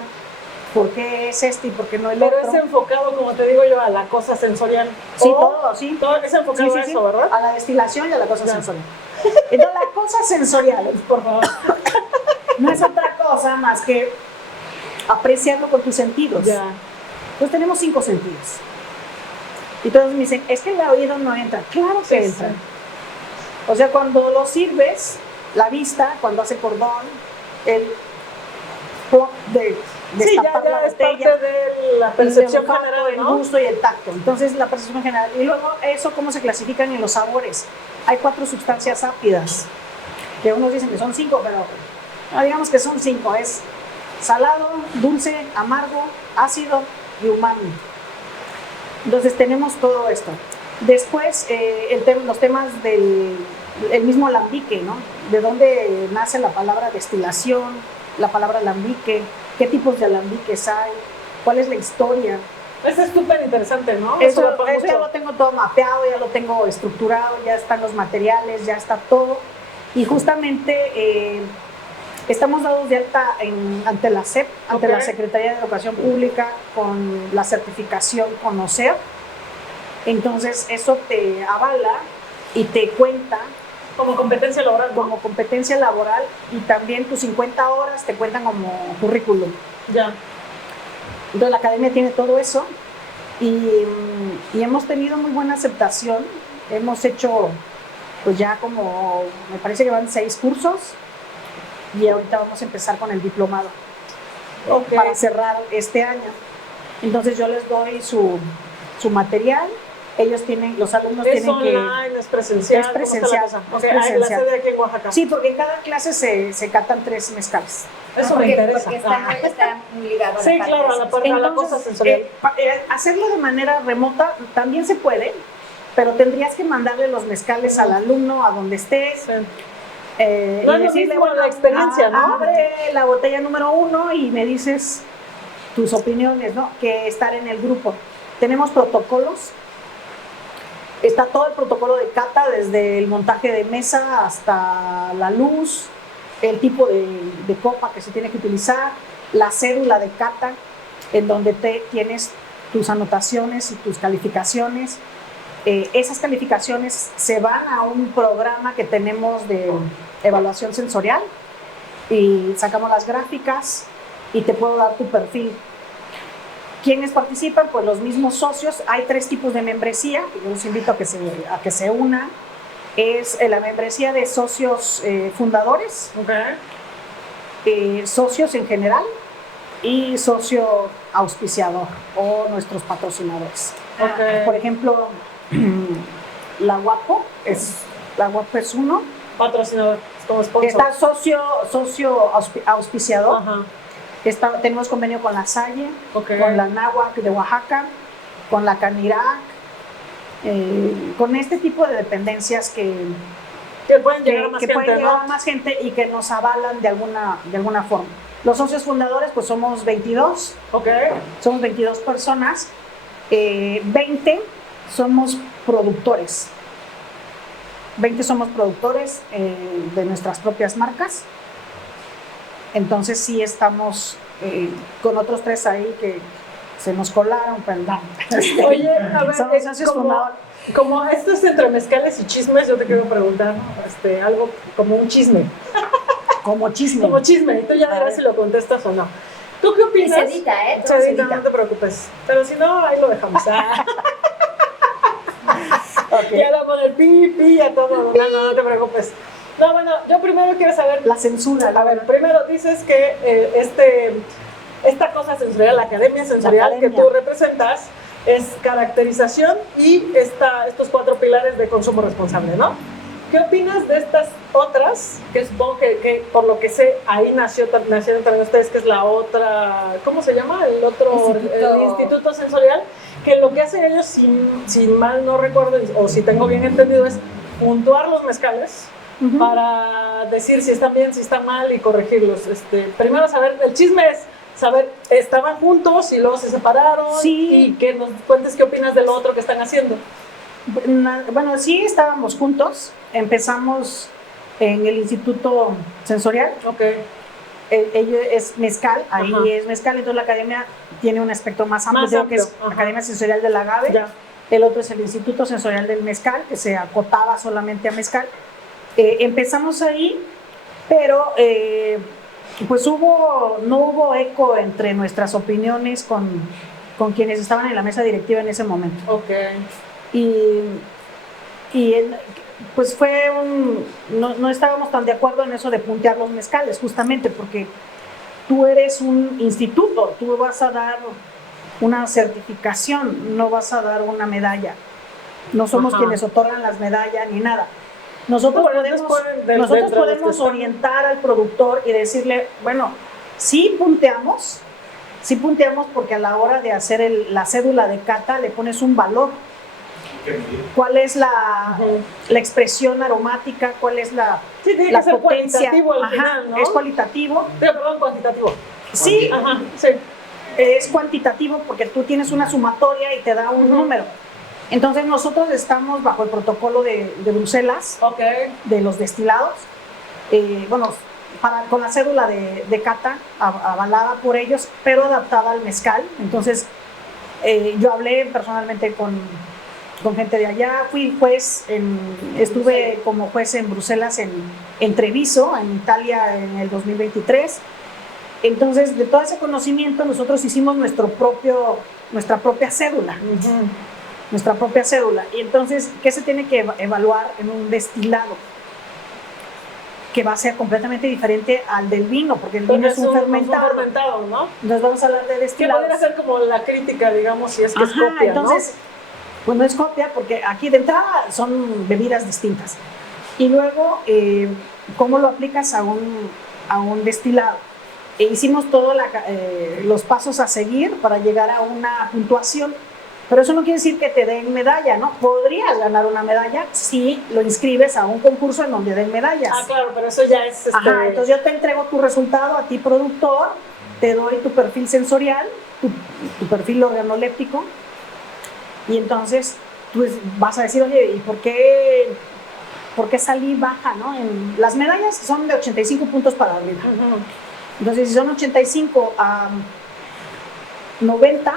por qué es este y por qué no el otro. Pero es enfocado, como te digo yo, a la cosa sensorial. Sí, todo, sí. Todo es enfocado a eso, ¿verdad? A la destilación y a la cosa sensorial. Entonces, la cosa sensorial, Por favor. no es otra cosa más que apreciarlo con tus sentidos. Ya. Entonces tenemos 5 sentidos. Y todos me dicen, es que el oído no entra. Claro que Sí, entra. sí. O sea, cuando lo sirves, la vista, cuando hace cordón, el plop de Sí, destapar ya la es botella, parte de la percepción el olfato, general, el ¿no? gusto y el tacto. Entonces, la percepción general. Y luego, eso, ¿cómo se clasifican en los sabores? Hay 4 sustancias ácidas, que unos dicen que son 5, pero no, digamos que son 5. Es salado, dulce, amargo, ácido y umami. Entonces, tenemos todo esto. Después, los temas del mismo alambique, ¿no? De dónde nace la palabra destilación, la palabra alambique, qué tipos de alambiques hay, cuál es la historia. Eso es súper interesante, ¿no? Eso da ya mucho. lo tengo todo mapeado, ya lo tengo estructurado, ya están los materiales, ya está todo. Y justamente estamos dados de alta ante la SEP, ante la Secretaría de Educación Pública, con la certificación Conocer. Entonces, eso te avala y te cuenta Como competencia laboral, ¿no? como competencia laboral, y también tus 50 horas te cuentan como currículum. Ya. Entonces la academia tiene todo eso y hemos tenido muy buena aceptación. Hemos hecho pues ya como, me parece que van 6 cursos y ahorita vamos a empezar con el diplomado para cerrar este año. Entonces yo les doy su material. Ellos tienen, los alumnos ¿Es tienen online, es presencial? Es presencial, ¿Cómo está la cosa? es Ok, hay la presencial. sede aquí en Oaxaca. Sí, porque en cada clase se catan 3 mezcales. Eso me Porque interesa. está muy ligado a la Sí, parte claro, a la parte de la Entonces, cosa sensorial. hacerlo de manera remota también se puede, pero tendrías que mandarle los mezcales al alumno a donde estés. Sí. Y No es lo decirle, mismo la experiencia, ¿no? Abre la botella número 1 y me dices tus opiniones, ¿no? Que estar en el grupo. Tenemos protocolos. Está todo el protocolo de cata, desde el montaje de mesa hasta la luz, el tipo de copa que se tiene que utilizar, la cédula de cata, en donde tienes tus anotaciones y tus calificaciones. Esas calificaciones se van a un programa que tenemos de evaluación sensorial y sacamos las gráficas y te puedo dar tu perfil. ¿Quiénes participan? Pues los mismos socios. Hay 3 tipos de membresía, que yo los invito a que se unan. Es la membresía de socios fundadores, socios en general y socio auspiciador o nuestros patrocinadores. Por ejemplo, la WAPO es 1. Patrocinador, como sponsor. Está socio auspiciador. Ajá. Tenemos convenio con la Salle, Ok. con la Náhuac de Oaxaca, con la Canirac, con este tipo de dependencias que pueden llegar a más gente, pueden llegar ¿no? a más gente y que nos avalan de alguna forma. Los socios fundadores, pues somos 22, Ok. somos 22 personas, 20 somos productores. 20 somos productores de nuestras propias marcas. Entonces sí estamos con otros 3 ahí que se nos colaron, perdón. Oye, a ver, Somos socios fundadores. como esto es entre mezcales y chismes, yo te quiero preguntar algo como un chisme. Como chisme. Como chisme, y tú ya A dirás ver. si lo contestas o no. ¿Tú qué opinas? Y se edita, ¿eh? Todo Se se edita, edita. no te preocupes. Pero si no, ahí lo dejamos. Okay. Ya lo con el pi, a todo. No te preocupes. No, bueno, yo primero quiero saber. La censura. A ver, primero dices que esta cosa sensorial, la academia sensorial academia. que tú representas, es caracterización y estos 4 pilares de consumo responsable, ¿no? ¿Qué opinas de estas otras? Que supongo que por lo que sé, ahí nacieron también ustedes, que es la otra, ¿cómo se llama? El otro el Instituto Sensorial, que lo que hacen ellos, si mal no recuerdo, o si tengo bien entendido, es puntuar los mezcales para decir si están bien, si están mal y corregirlos. Primero saber, el chisme es saber, estaban juntos y luego se separaron, Sí. y que nos cuentes qué opinas de lo otro que están haciendo. Bueno, sí estábamos juntos, empezamos en el Instituto Sensorial, Ok. ello es mezcal, ahí Ajá. es mezcal, entonces la academia tiene un aspecto más amplio, Más creo que es amplio, ajá. Academia Sensorial del Agave, Ya. el otro es el Instituto Sensorial del Mezcal, que se acotaba solamente a mezcal. Empezamos ahí, pero pues no hubo eco entre nuestras opiniones con quienes estaban en la mesa directiva en ese momento. Ok. Pues no estábamos tan de acuerdo en eso de puntear los mezcales, justamente porque tú eres un instituto, tú vas a dar una certificación, no vas a dar una medalla. No somos Ajá. quienes otorgan las medallas ni nada. Nosotros Bueno, podemos, después de- nosotros dentro de los que podemos están- orientar al productor y decirle, bueno, sí punteamos porque a la hora de hacer la cédula de cata le pones un valor. ¿Qué medir? ¿Cuál es la Ujú. expresión aromática? ¿Cuál es la Sí, tiene la que ser potencia? cualitativo al Ajá, final, ¿no? es cualitativo. Perdón, cuantitativo. Sí, Ajá, sí. es cuantitativo porque tú tienes una sumatoria y te da un número. Entonces nosotros estamos bajo el protocolo de Bruselas, Ok. de los destilados, bueno, con la cédula de cata avalada por ellos, pero adaptada al mezcal. Entonces yo hablé personalmente con gente de allá, fui juez, estuve como juez en Bruselas, en Treviso, en Italia, en el 2023. Entonces, de todo ese conocimiento, nosotros hicimos nuestra propia cédula. Ujú. Nuestra propia cédula. Y entonces, ¿qué se tiene que evaluar en un destilado? Que va a ser completamente diferente al del vino, porque el vino es un fermentado. ¿no? Entonces vamos a hablar de Que destilados. podría ser como la crítica, digamos, si es que es Ajá, copia, entonces, pues no es copia, porque aquí de entrada son bebidas distintas. Y luego, ¿cómo lo aplicas a un destilado? Hicimos todos los pasos a seguir para llegar a una puntuación. Pero eso no quiere decir que te den medalla, ¿no? Podrías ganar una medalla si lo inscribes a un concurso en donde den medallas. Ah, claro, pero eso ya es... Ajá, entonces yo te entrego tu resultado a ti, productor, te doy tu perfil sensorial, tu perfil organoléptico, y entonces tú vas a decir, oye, ¿y por qué salí baja, no? Las medallas son de 85 puntos para arriba. Ujú. Entonces, si son 85 a 90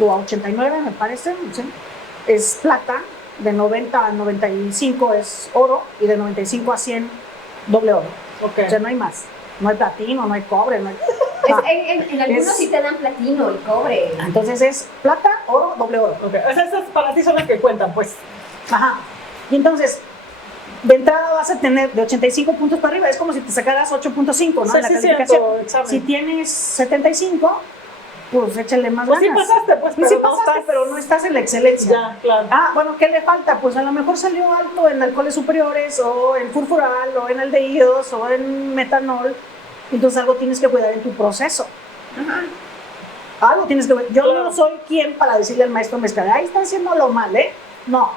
o a 89, me parece, ¿sí? Es plata, de 90 a 95 es oro, y de 95 a 100 doble oro. Ok. O sea, no hay más. No hay platino, no hay cobre, no hay... En algunos sí te dan platino y cobre. Entonces es plata, oro, doble oro. Ok. O sea, esas para ti son las que cuentan, pues. Ajá. Y entonces, de entrada vas a tener de 85 puntos para arriba. Es como si te sacaras 8.5, ¿no? Sí, en la sí, calificación. cierto, examen. Si tienes 75, pues échale más Pues sí ganas. pasaste, pues, Pues sí pero no pasaste, estás- pero no estás en la excelencia. Ya, claro. Ah, bueno, ¿qué le falta? Pues a lo mejor salió alto en alcoholes superiores, o en furfural, o en aldehídos, o en metanol. Entonces algo tienes que cuidar en tu proceso. Algo tienes que ver. Yo Claro. no soy quien para decirle al maestro mezcal, ahí está haciéndolo mal, ¿eh? No.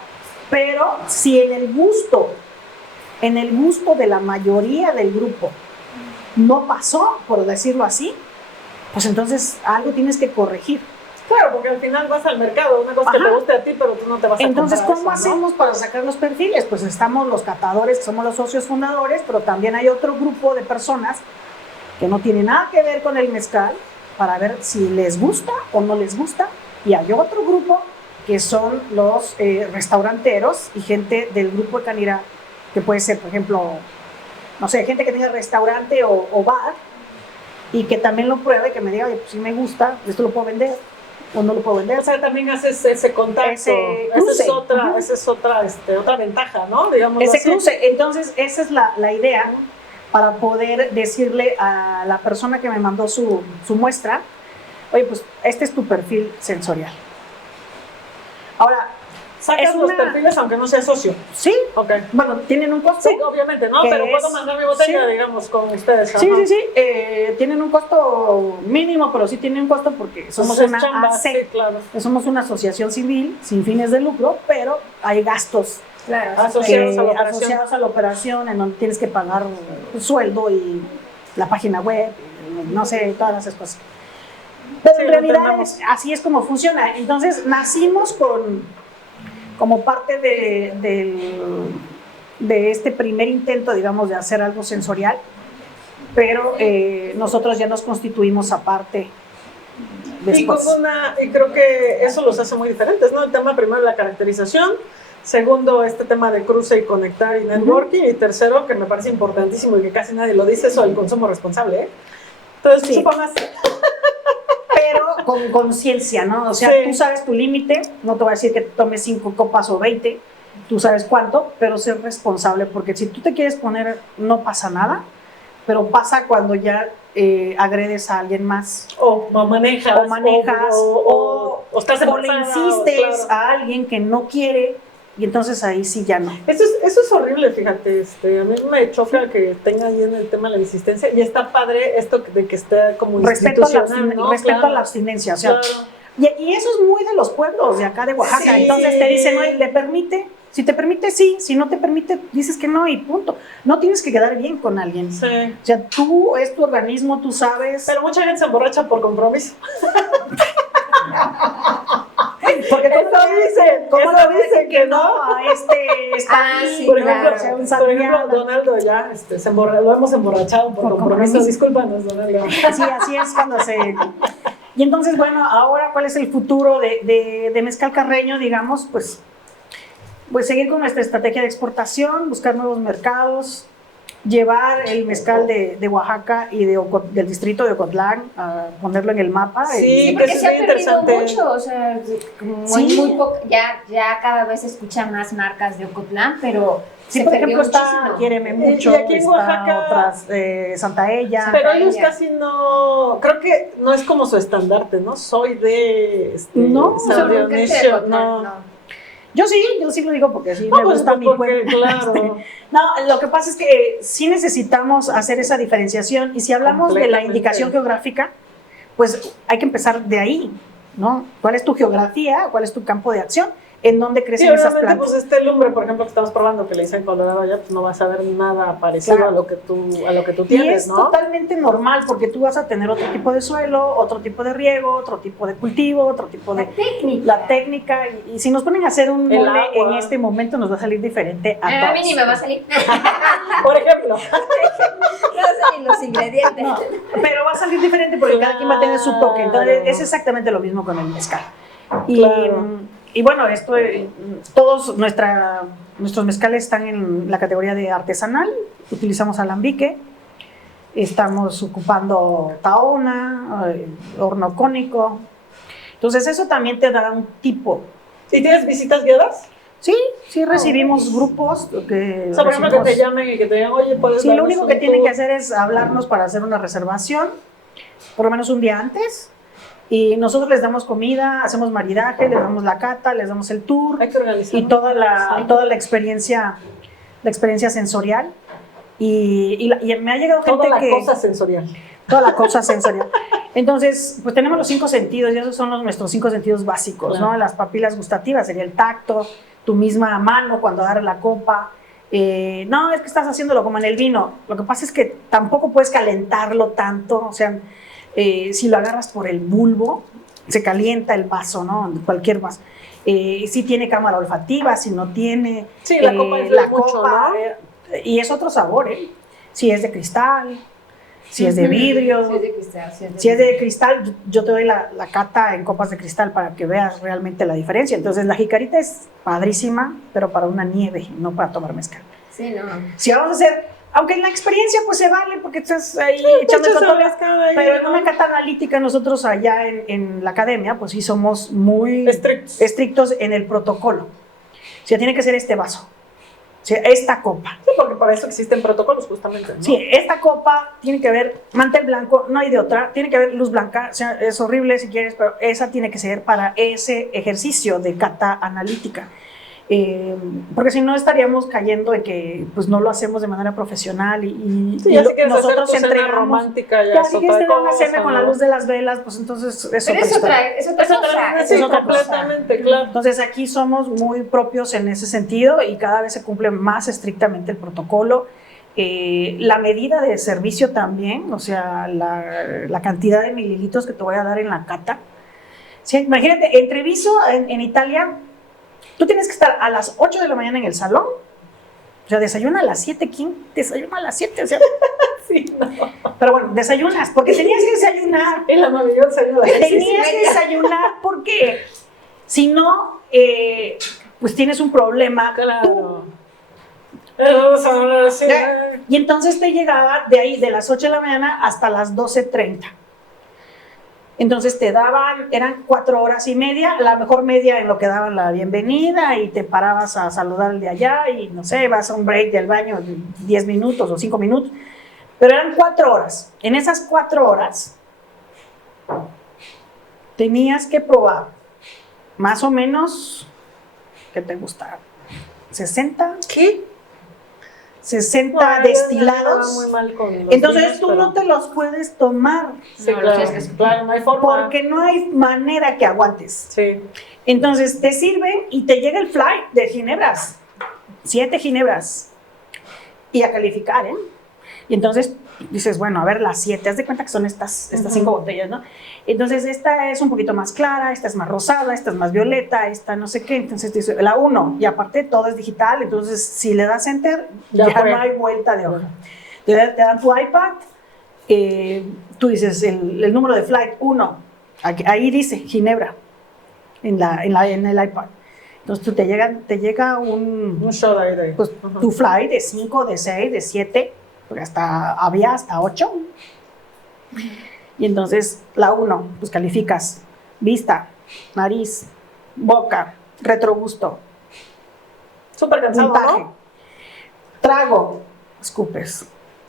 Pero si en el gusto de la mayoría del grupo no pasó, por decirlo así, pues entonces algo tienes que corregir. Claro, porque al final vas al mercado, una cosa que Ajá. te guste a ti, pero tú no te vas a Entonces, comprar ¿cómo eso, ¿no? hacemos para sacar los perfiles? Pues estamos los catadores, que somos los socios fundadores, pero también hay otro grupo de personas que no tienen nada que ver con el mezcal, para ver si les gusta o no les gusta. Y hay otro grupo que son los restauranteros y gente del grupo de Canira, que puede ser, por ejemplo, no sé, gente que tenga restaurante o bar, y que también lo pruebe, que me diga, oye, pues si me gusta, esto lo puedo vender o no lo puedo vender. O sea, también haces ese contacto. Ese Esa cruce. es otra, Ajá. esa es otra ventaja, ¿no? Digamos Ese así. cruce. Entonces, esa es la idea, para poder decirle a la persona que me mandó su muestra, oye, pues este es tu perfil sensorial. Ahora, Sacas es los una- perfiles aunque no seas socio. sí, Ok. bueno, tienen un costo. Sí, obviamente, ¿no? que Pero es- puedo mandar mi botella, sí. digamos, con ustedes. Sí, ajá. sí, sí, tienen un costo mínimo, pero sí tienen un costo porque somos Pues es una chamba, AC. sí, claro. Somos una asociación civil sin fines de lucro, pero hay gastos Claro. asociados a la operación, en donde tienes que pagar un sueldo y la página web, no sé, todas esas cosas. Pero Sí, en lo realidad entendemos. así es como funciona. Entonces nacimos como parte de este primer intento, digamos, de hacer algo sensorial, pero nosotros ya nos constituimos aparte después. Y creo que eso los hace muy diferentes, ¿no? El tema primero, la caracterización. Segundo, este tema de cruce y conectar y networking. Y tercero, que me parece importantísimo y que casi nadie lo dice, eso del consumo responsable, ¿eh? Entonces, Sí. supa más. Pero con conciencia, ¿no? O sea, Sí. tú sabes tu límite, no te voy a decir que tomes 5 copas o 20, tú sabes cuánto, pero ser responsable, porque si tú te quieres poner, no pasa nada, pero pasa cuando ya agredes a alguien más. O manejas. O estás le embarazada, insistes claro. a alguien que no quiere, y entonces ahí sí ya no. Eso es horrible, fíjate. A mí me choca que tenga bien el tema de la insistencia. Y está padre esto de que esté como Respeto a la institucional, ¿no? respeto Claro. a la abstinencia, o sea, Claro. y eso es muy de los pueblos de acá de Oaxaca. Sí. Entonces te dicen, oye, ¿le permite? Si te permite, sí. Si no te permite, dices que no y punto. No tienes que quedar bien con alguien. Sí. O sea, tú, es tu organismo, tú sabes. Pero mucha gente se emborracha por compromiso. Porque Eso dicen que no. A este está Ah, ahí, sí, Por claro. ejemplo, o sea, un por Satriana. ejemplo, Donaldo ya lo hemos emborrachado por compromiso. Discúlpanos, Donaldo. Así es cuando se... Y entonces, bueno, ahora, ¿cuál es el futuro de Mezcal Carreño? Digamos, pues seguir con nuestra estrategia de exportación, buscar nuevos mercados, llevar el mezcal de Oaxaca y del distrito de Ocotlán, a ponerlo en el mapa. Sí, Sí, que porque eso se ha es bien perdido interesante. mucho, o sea, como Sí. hay muy poco, ya cada vez se escuchan más marcas de Ocotlán, pero Sí, se por perdió ejemplo, está muchísimo. Quiéreme Y Mucho, aquí en está Oaxaca- otras, Santa Ella. Pero ellos Ella. casi no, creo que no es como su estandarte, ¿no? Soy de No, San Solo porque es de Dionisio, Ocotlán, no. Yo sí lo digo porque sí No, me pues, gusta mi porque, pueblo. claro. No, lo que pasa es que sí necesitamos hacer esa diferenciación y si hablamos de la Completamente. indicación geográfica, pues hay que empezar de ahí, ¿no? ¿Cuál es tu geografía? ¿Cuál es tu campo de acción? ¿En dónde Sí, crecen esas obviamente, plantas? pues este lumbre, por ejemplo, que estamos probando, que le hice en Colorado allá, pues no vas a ver nada parecido Claro. a lo que tú Y tienes, es ¿no? totalmente normal porque tú vas a tener otro tipo de suelo, otro tipo de riego, otro tipo de cultivo, otro tipo de... La técnica, y si nos ponen a hacer un El mole agua. en este momento nos va a salir diferente a A mí todos. ni me va a salir. Por ejemplo. No sé ni los ingredientes. No, pero va a salir diferente porque cada quien va a tener su toque. Entonces Claro. es exactamente lo mismo con el mezcal. Y, Claro. y bueno, todos nuestros mezcales están en la categoría de artesanal. Utilizamos alambique. Estamos ocupando taona, horno cónico. Entonces eso también te da un tipo. ¿Y tienes visitas guiadas? Sí recibimos grupos que... O sea, por ejemplo, que te recibimos- llamen y que te digan, oye, puedes Sí, lo darnos único un que tienen tour? que hacer es hablarnos para hacer una reservación, por lo menos un día antes, y nosotros les damos comida, hacemos maridaje, les damos la cata, les damos el tour Hay que organizar. y toda la experiencia sensorial. Y me ha llegado gente Toda la que... cosa sensorial. Toda la cosa sensorial. Entonces, pues tenemos los 5 sentidos y esos son nuestros 5 sentidos básicos, Claro. ¿no? Las papilas gustativas sería el tacto, tu misma mano cuando agarras la copa. No, es que estás haciéndolo como en el vino. Lo que pasa es que tampoco puedes calentarlo tanto, o sea, si lo agarras por el bulbo, se calienta el vaso, ¿no? Cualquier vaso. Si tiene cámara olfativa, si no tiene. Sí, la copa influye mucho, ¿no? Y es otro sabor, ¿eh? Si es de cristal, si es de vidrio. Si es de cristal. Si es de cristal, yo te doy la cata en copas de cristal para que veas realmente la diferencia. Entonces, la jicarita es padrísima, pero para una nieve, no para tomar mezcal. Sí, no. Si vamos a hacer, aunque en la experiencia pues se vale porque estás ahí echando echas totole, a mezcal ahí, pero en ¿no? una cata analítica nosotros allá en la academia pues sí somos muy Estrictos. en el protocolo. O sea, tiene que ser este vaso, o sea, esta copa. Sí, porque para eso existen protocolos, justamente, ¿no? Sí, esta copa tiene que haber mantel blanco, no hay de otra, tiene que haber luz blanca, o sea, es horrible si quieres, pero esa tiene que ser para ese ejercicio de cata analítica. Porque si no estaríamos cayendo en que pues no lo hacemos de manera profesional Sí, ya si quieres nosotros hacer tu cena entregamos romántica, ya es si otra quieres tener una cosa, cena con la ¿no? luz de las velas, pues entonces Pero es otra cosa. Sí, es otra cosa. completamente, claro. Entonces aquí somos muy propios en ese sentido y cada vez se cumple más estrictamente el protocolo. La medida de servicio también, o sea, la cantidad de mililitros que te voy a dar en la cata. Sí, imagínate, entre Viso en Italia, tú tienes que estar a las 8 de la mañana en el salón. O sea, desayuna a las 7, ¿quién desayuna a las 7? O sea, Sí, no. pero bueno, desayunas, porque tenías que desayunar. Y la maravillosa ayuda. Tenías que desayunar porque si no, pues tienes un problema. Claro. Vamos a hablar así. Y entonces te llegaba de ahí, de las 8 de la mañana hasta las 12:30. Entonces te daban, eran 4 horas y media, la mejor media en lo que daban la bienvenida y te parabas a saludar al de allá y no sé, vas a un break del baño de 10 minutos o 5 minutos, pero eran 4 horas. En esas 4 horas tenías que probar más o menos, ¿qué te gusta? 60 destilados. Muy mal con los Entonces vinos, tú pero- no te los puedes tomar Sí, No, claro, los tienes que- claro, no hay forma. porque no hay manera que aguantes. Sí. Entonces te sirven y te llega el flight de ginebras, 7 ginebras, y a calificar, ¿eh? Y entonces dices, bueno, a ver, las 7, haz de cuenta que son estas 5 botellas, ¿no? Entonces esta es un poquito más clara, esta es más rosada, esta es más violeta, esta no sé qué, entonces dice la 1, y aparte todo es digital, entonces si le das enter, Ya ya fue. no hay vuelta de hoja. Te dan tu iPad, tú dices el número de flight 1, ahí dice Ginebra, en el iPad. Entonces te llega Un shot ahí de. pues, Ajá. tu flight de 5, de 6, de 7, porque había hasta 8. Y entonces la 1, pues calificas vista, nariz, boca, retrogusto, Súper cansado, puntaje. ¿no? Trago, escupes.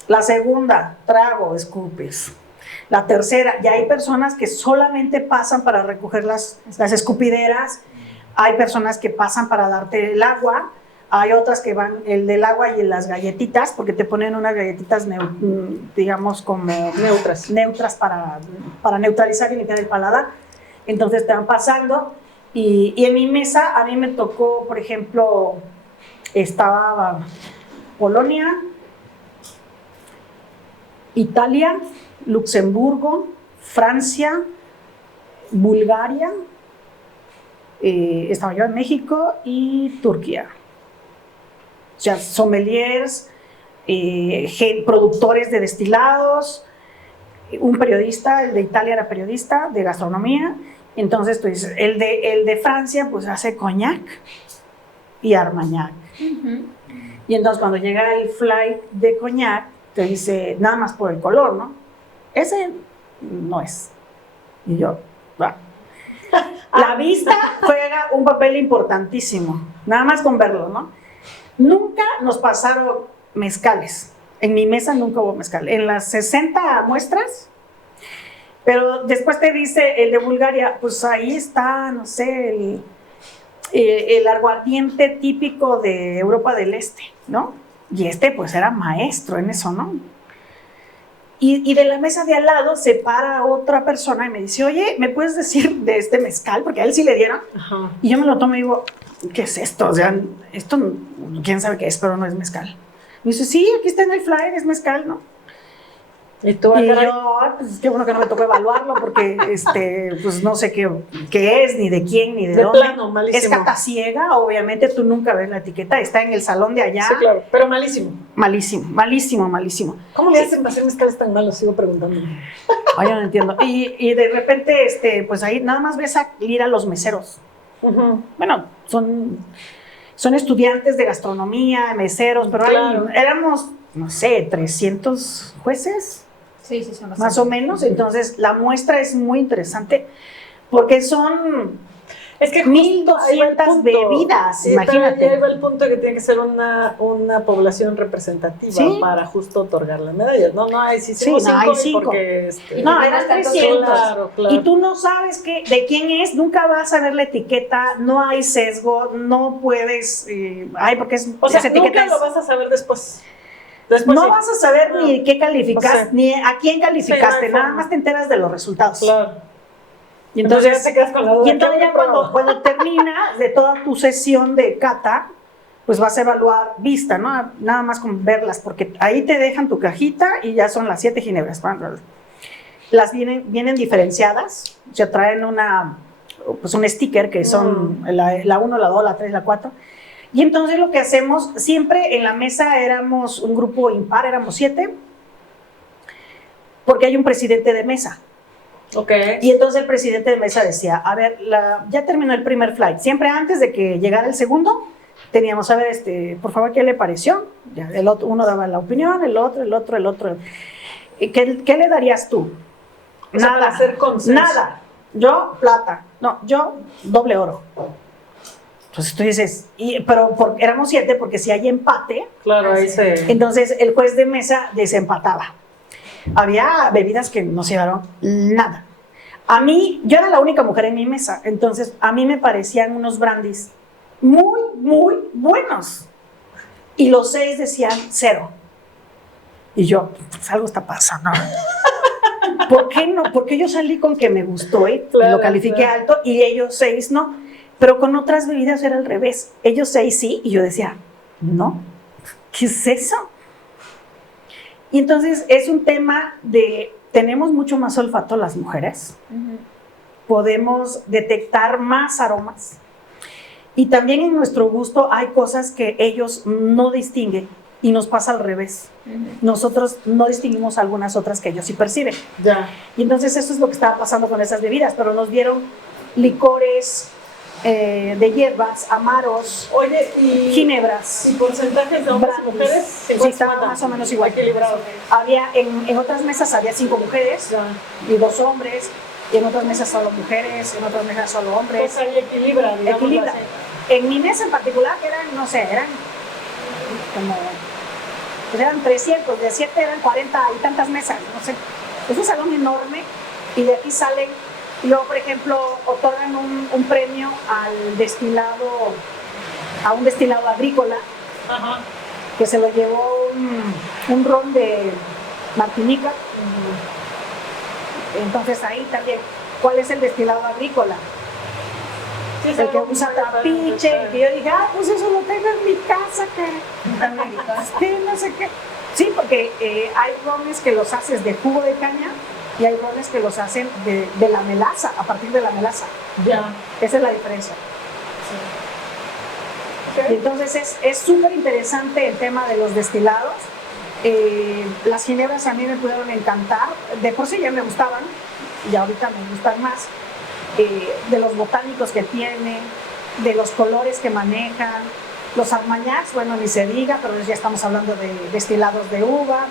La segunda, trago, escupes. La tercera, ya hay personas que solamente pasan para recoger las escupideras, hay personas que pasan para darte el agua, hay otras que van el del agua y las galletitas, porque te ponen unas galletitas, digamos, como neutras para neutralizar y limpiar el paladar. Entonces te van pasando y en mi mesa a mí me tocó, por ejemplo, estaba Polonia, Italia, Luxemburgo, Francia, Bulgaria, estaba yo en México y Turquía. O sea, sommeliers, productores de destilados, un periodista, el de Italia era periodista de gastronomía. Entonces tú dices, el de Francia pues hace coñac y armagnac. Y entonces cuando llega el flight de coñac, te dice, nada más por el color, ¿no? Ese no es. Y yo, va. La vista juega un papel importantísimo, nada más con verlo, ¿no? Nunca nos pasaron mezcales. En mi mesa nunca hubo mezcal. En las 60 muestras, pero después te dice el de Bulgaria, pues ahí está, no sé, el aguardiente típico de Europa del Este, ¿no? Y este pues era maestro en eso, ¿no? Y de la mesa de al lado se para otra persona y me dice, oye, ¿me puedes decir de este mezcal? Porque a él sí le dieron. Ajá. Y yo me lo tomo y digo, ¿qué es esto? O sea, esto, quién sabe qué es, pero no es mezcal. Me dice, sí, aquí está en el flyer, es mezcal, ¿no? Y tú, Y caray, yo, pues qué bueno que no me tocó evaluarlo porque pues no sé qué es, ni de quién, ni de de dónde. plano, malísimo. Es cata ciega, obviamente tú nunca ves la etiqueta, está en el salón de allá. Sí, claro, pero malísimo. Malísimo, malísimo, malísimo. ¿Cómo le hacen para hacer mezcales tan malos? Sigo preguntando. Ay, yo no entiendo. Y de repente, pues ahí nada más ves a ir a los meseros. Bueno, son estudiantes de gastronomía, meseros, pero Claro. éramos, no sé, 300 jueces. Sí, son Más o menos, entonces la muestra es muy interesante porque son Es que 1,200 bebidas, imagínate. Ahí va el punto que tiene que ser una población representativa Sí. para justo otorgar las medallas. No, hay Sí, hicimos no, hay cinco y 5. porque No, tenemos eran tantos 300. Claro. Y tú no sabes de quién es, nunca vas a ver la etiqueta, no hay sesgo, no puedes, porque es, O sea, esa etiqueta nunca lo vas a saber después. Después no sí. vas a saber ni qué calificaste, O sea, ni a quién calificaste, sí, no hay nada forma. más te enteras de los resultados. Claro. Y Entonces entonces, ya te quedas con la duda. y entonces ¿qué ya probado? cuando terminas de toda tu sesión de cata, pues vas a evaluar vista, ¿no? Nada más con verlas, porque ahí te dejan tu cajita y ya son las 7 ginebras. Las vienen diferenciadas, o sea, traen un sticker que son la 1, la 2, la 3, la 4. Y entonces lo que hacemos, siempre en la mesa éramos un grupo impar, éramos 7, porque hay un presidente de mesa. Ok. Y entonces el presidente de mesa decía, a ver, ya terminó el primer flight. Siempre antes de que llegara el segundo, teníamos, a ver, por favor, ¿qué le pareció? Ya, uno daba la opinión, el otro. ¿Qué le darías tú? O sea, para hacer consenso. Nada. Yo, plata. No, yo, doble oro. Entonces tú dices, pero éramos 7, porque si hay empate, Claro, ahí se... entonces el juez de mesa desempataba. Había bebidas que no se llevaron nada. A mí, yo era la única mujer en mi mesa, entonces a mí me parecían unos brandies muy, muy buenos. Y los 6 decían 0. Y yo, pues algo está pasando. ¿Por qué no? Porque yo salí con que me gustó y Claro, lo califiqué alto y ellos 6 no. Pero con otras bebidas era al revés. Ellos 6 sí y yo decía, no, ¿qué es eso? Y entonces es un tema tenemos mucho más olfato las mujeres, podemos detectar más aromas y también en nuestro gusto hay cosas que ellos no distinguen y nos pasa al revés. Nosotros no distinguimos algunas otras que ellos sí perciben. Ya. Y entonces eso es lo que estaba pasando con esas bebidas, pero nos dieron licores de hierbas, amaros, Oye, y... ginebras. ¿Y porcentajes de hombres y mujeres? Sí, estaba más o menos igual. Equilibrado. Había, en otras mesas había 5 mujeres Ya. y 2 hombres, y en otras mesas solo mujeres, en otras mesas solo hombres. Pues ahí equilibra, digamos. Equilibra. así. En mi mesa en particular, que eran, no sé, eran como, pues eran 300, de 7 eran 40 y tantas mesas, no sé. Es un salón enorme y de aquí salen, y luego, por ejemplo, otorgan un premio al destilado, a un destilado agrícola, Ajá. que se lo llevó un ron de Martinica. Entonces ahí también, ¿cuál es el destilado agrícola? Sí, El que usa trapiche, y yo dije, pues eso lo tengo en mi casa, que no sé qué. Sí, porque hay rones que los haces de jugo de caña y hay rones que los hacen de la melaza, a partir de la melaza. Ya. Esa es la diferencia. Y entonces es súper interesante el tema de los destilados. Las ginebras a mí me pudieron encantar, de por sí ya me gustaban y ahorita me gustan más, de los botánicos que tienen, de los colores que manejan, los armagnacs, bueno, ni se diga, pero ya estamos hablando de destilados de uva.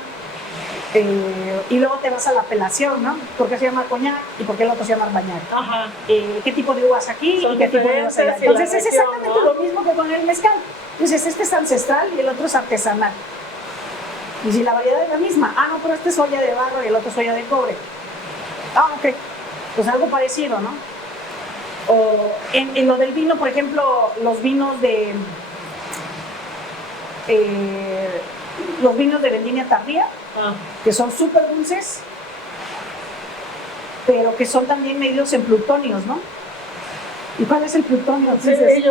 Y luego te vas a la apelación, ¿no? ¿Por qué se llama coñac y por qué el otro se llama armagnac? Ajá. ¿Qué tipo de uvas aquí Son y qué tipo de uvas allá? diferentes y la Entonces es región, exactamente ¿no? lo mismo que con el mezcal. Dices, este es ancestral y el otro es artesanal. Y si la variedad es la misma, no, pero este es olla de barro y el otro es olla de cobre. Ok, pues algo parecido, ¿no? O en lo del vino, por ejemplo, los vinos de vendimia tardía, que son súper dulces, pero que son también medidos en plutonios, ¿no? ¿Y cuál es el plutonio? Sí, Entonces,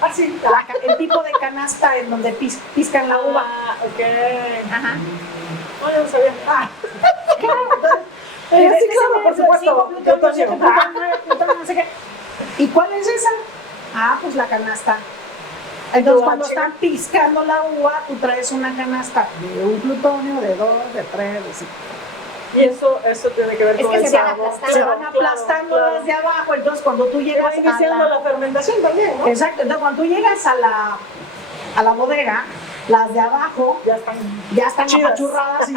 Así. el tipo de canasta en donde piscan la uva. Ok. Ajá. No, yo no sabía. Sí, claro, por supuesto. plutonio, no sé qué. ¿Y cuál es esa? Pues la canasta. Entonces, cuando están piscando la uva, tú traes una canasta de un plutonio, de 2, de 3, de 5. Y eso tiene que ver Es con que el se van sabor. aplastando. Se van aplastando Claro. desde abajo, entonces cuando tú llegas Va iniciando la fermentación también, ¿no? Exacto, entonces cuando tú llegas a la bodega, las de abajo Ya están chidas. apachurradas y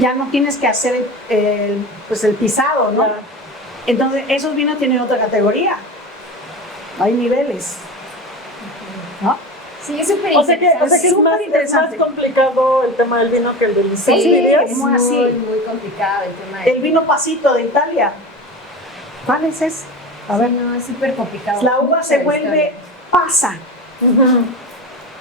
ya no tienes que hacer el pisado, ¿no? Ya. Entonces, esos vinos tienen otra categoría. Hay niveles. ¿No? Sí, es súper O sea que interesante. es más complicado el tema del vino que el del licor. Sí, ¿dirías? es muy así. muy complicado el tema del El vino pasito de Italia. ¿Cuál es ese? A ver. Sí, no, es súper complicado. La uva se Mucha vuelve historia. pasa. Ujú.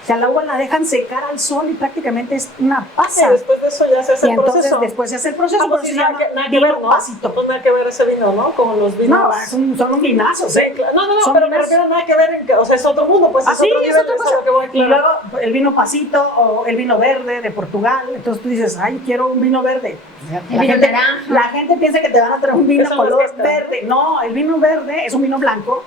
O sea, la uva la dejan secar al sol y prácticamente es una Sí, pasa. después de eso ya se hace Y el entonces proceso. después se hace el proceso, Ah, por pues eso sí, se llama nada que vino ver, ¿no? pasito. Pues nada que ver ese vino, ¿no? Como los vinos. No, son un vinazos, Sí, ¿eh? claro. No, Son pero me vinos- refiero nada que ver en que, o sea, es otro mundo, pues Ah, es sí, otro es nivel, otra es a cosa. lo que voy, Y claro. luego el vino pasito o el vino verde de Portugal. Entonces tú dices, ay, quiero un vino verde. El vino naranja. La gente piensa que te van a traer un vino Eso no es color esta. verde. No, el vino verde es un vino blanco,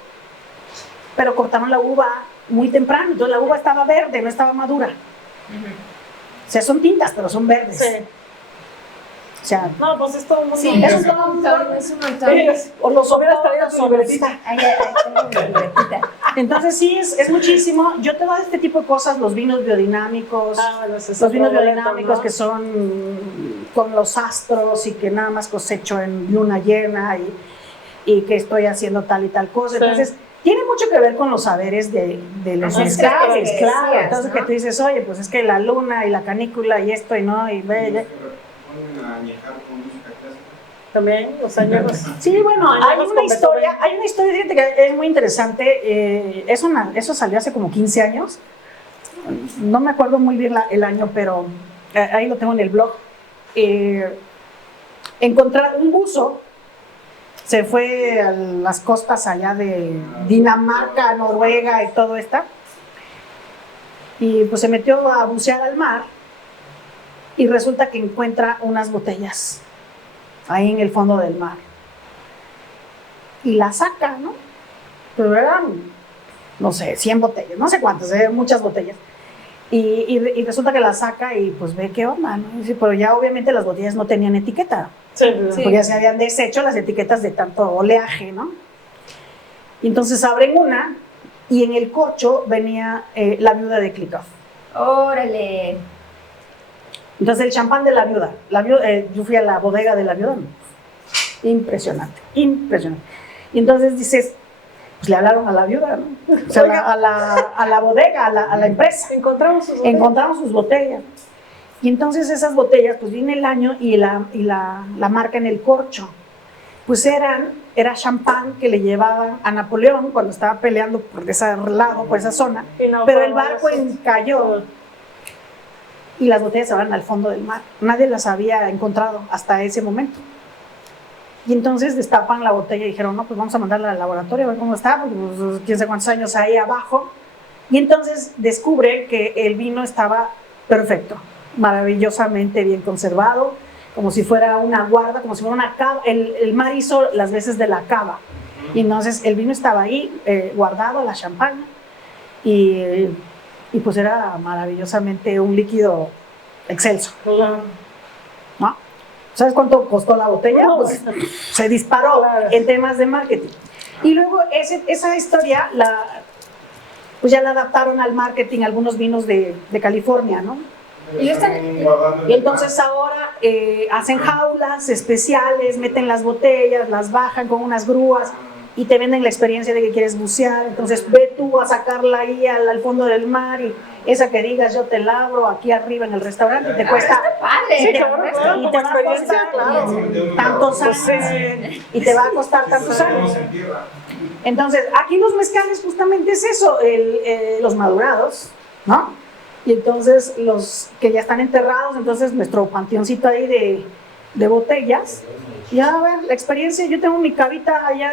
pero cortaron la uva muy temprano. Entonces la uva estaba verde, no estaba madura. O sea, son tintas, pero son verdes. Sí. O sea, No, pues es todo un mundo. Sí, Eso es un montón, es un montón. O los hubieras traído oportos, tu o los- libretita. Ahí tengo mi libretita. Entonces sí, es muchísimo. Yo te doy este tipo de cosas, los vinos biodinámicos, Ah, bueno, ese es los otro vinos boleto, biodinámicos ¿no? que son con los astros y que nada más cosecho en luna llena y que estoy haciendo tal y tal cosa. Sí. Entonces, tiene mucho que ver con los saberes de los Ajá, mezcales, que claro. decías, Entonces ¿no? que tú dices, oye, pues es que la luna y la canícula y esto y no, y ve, ve. Ponen a añejar con música clásica. También, los añejos. Sí, bueno, Añejos hay con una Beethoven. historia, fíjate que es muy interesante. Eso salió hace como 15 años. No me acuerdo muy bien el año, pero ahí lo tengo en el blog. Encontrar un buzo, se fue a las costas allá de Dinamarca, Noruega y todo esto. Y pues se metió a bucear al mar y resulta que encuentra unas botellas ahí en el fondo del mar. Y la saca, ¿no? Pero eran, no sé, 100 botellas, no sé cuántas, muchas botellas. Y resulta que la saca y pues ve qué onda, ¿no? Y dice, pero ya obviamente las botellas no tenían etiqueta, Sí, Sí. porque ya se habían deshecho las etiquetas de tanto oleaje, ¿no? Y entonces abren una y en el corcho venía la viuda de Clickhoff. Órale. Entonces el champán de la viuda, yo fui a la bodega de la viuda, impresionante, impresionante. Y entonces dices, pues le hablaron a la viuda, ¿no? O sea, Oiga. a la bodega, a la empresa. Encontramos sus botellas. Encontramos sus botellas. Y entonces esas botellas, pues viene el año y la marca en el corcho. Pues era champán que le llevaban a Napoleón cuando estaba peleando por ese lado, por esa zona. Y no, Pero el para barco eso. encalló y las botellas se van al fondo del mar. Nadie las había encontrado hasta ese momento. Y entonces destapan la botella y dijeron, no, pues vamos a mandarla al laboratorio a ver cómo está, porque pues, quién sabe cuántos años ahí abajo. Y entonces descubre que el vino estaba perfecto, maravillosamente bien conservado, como si fuera una guarda, como si fuera una cava. El mar hizo las veces de la cava. Y entonces el vino estaba ahí, guardado, la champaña, y pues era maravillosamente un líquido excelso, Claro. ¿no? ¿Sabes cuánto costó la botella? No, Pues se disparó claro. en temas de marketing. Y luego esa historia pues ya la adaptaron al marketing algunos vinos de California, ¿no? Y lo están- Y entonces ahora hacen jaulas especiales, meten las botellas, las bajan con unas grúas y te venden la experiencia de que quieres bucear. Entonces ve tú a sacarla ahí al fondo del mar y esa que digas yo te la abro aquí arriba en el restaurante y te cuesta Padre. Sí, claro, claro, y como te va a experiencia, costar claro. tantos Pues años sí. y te va a costar tantos años. en tierra. Entonces, aquí los mezcales justamente es eso, los madurados, ¿no? Y entonces los que ya están enterrados, entonces nuestro panteoncito ahí de botellas. Y a ver, la experiencia, yo tengo mi cavita allá,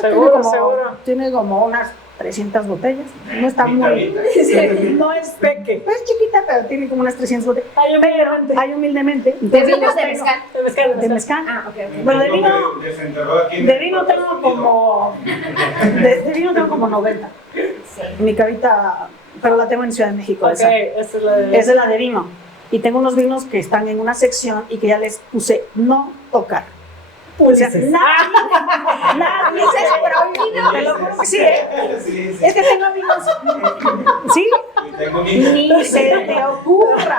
Seguro, seguro. tiene como unas 300 botellas. No está Mi muy... cavita. no es peque, es chiquita, pero tiene como unas 300 botellas. Hay humildemente. ¿De entonces vino los de tengo- mezcal? De mezcal, De mezcal. Ah, ok, ok. Bueno, de vino... Desenterrado aquí en De el vino Puerto tengo Escondido. como... De vino tengo como 90. Sí. Mi cavita, pero la tengo en Ciudad de México. Ok, Esa. esa es la de... Esa es la de vino. Y tengo unos vinos que están en una sección y que ya les puse no tocar. O sea, Pulses. nadie ¿Es prohibido? Te lo juro que sí, ¿eh? Sí, sí. Es que tengo vinos. ¿Sí? Y tengo mi- Ni se te ocurra.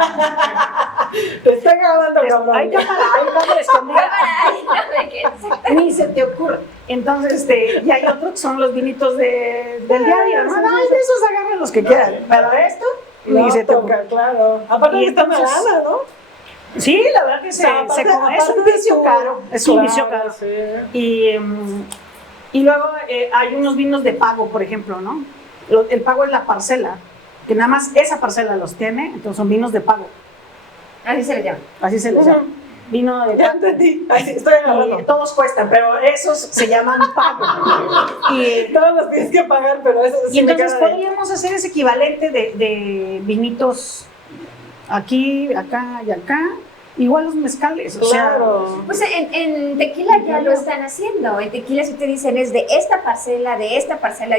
Te está grabando, cabrón. Hay cámara escondida. Ni se te ocurre. Entonces, y hay otros que son los vinitos del diario, ¿no? Ay, de esos agarran los que quieran. Pero esto, No ni se te toca, ocurre. claro. Aparte Y está entonces- lana, ¿no? Sí, la verdad que es un vicio caro. Es un vicio caro. Sí. Y luego hay unos vinos de pago, por ejemplo, ¿no? El pago es la parcela, que nada más esa parcela los tiene, entonces son vinos de pago. Así se le llama. Así se les llama. Vino de Ya pago. entendí. Así, estoy agarrando. Y todos cuestan, pero esos se llaman pago. Y, Todos los tienes que pagar, pero eso sí y me entonces queda de- podríamos hacer ese equivalente de vinitos aquí, acá y acá. Igual los mezcales, o sea, Claro. Pues en tequila ya lo están haciendo. En tequila si te dicen es de esta parcela y de esta parcela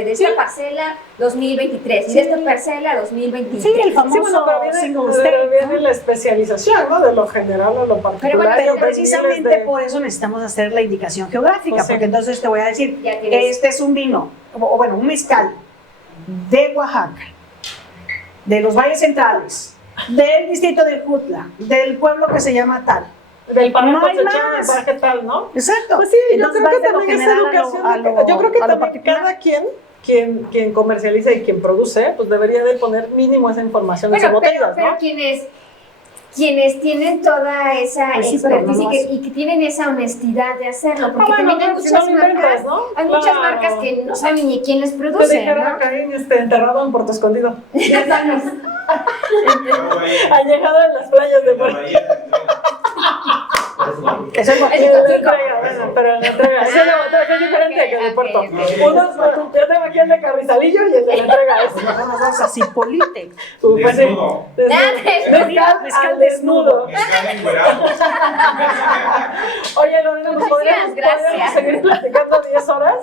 2023 y de esta parcela 2023. sí, el Sí, famoso bueno, pero single viene, state, viene ¿no? la especialización, ¿no? De lo general a lo particular. Pero bueno, Pero Hay precisamente miles de- por eso necesitamos hacer la indicación geográfica, Pues sí. porque entonces te voy a decir, Ya tienes- este es un vino, o bueno, un mezcal de Oaxaca, de los valles centrales, del distrito de Jutla, del pueblo que se llama tal. Del paraje No hay cosechado, del más. paraje tal, ¿no? Exacto. Pues sí, yo Entonces creo vas que de lo también es general educación. a lo Yo creo que a lo también particular. cada quien comercializa y quien produce, pues debería de poner mínimo esa información en sus Bueno, botellas, pero ¿no? quienes tienen toda esa Pues sí, pero no expertise lo y hacen. y que tienen esa honestidad de hacerlo, porque bueno, también hay pero si no muchas lo inventas, marcas, ¿no? hay muchas Claro. marcas que no saben ni quién les Te produce, dijera ¿no? Caín enterrado en Puerto Escondido. Ya sabes. Luego ahí, Allegado en las playas de en la Puerto bahía de Entrega. Eso es En la entrega, bueno, pero en la entrega. Esa es la botella que es diferente ok, que de ok, Puerto. ok. Uno es, yo tengo aquí el de Carrizalillo y el de la entrega. Vamos así, polite. Pues sí. Desnudo. Mezcal al desnudo. Mezcal encuerado. Oye, Lorena, pues podríamos Gracias. seguir platicando 10 horas.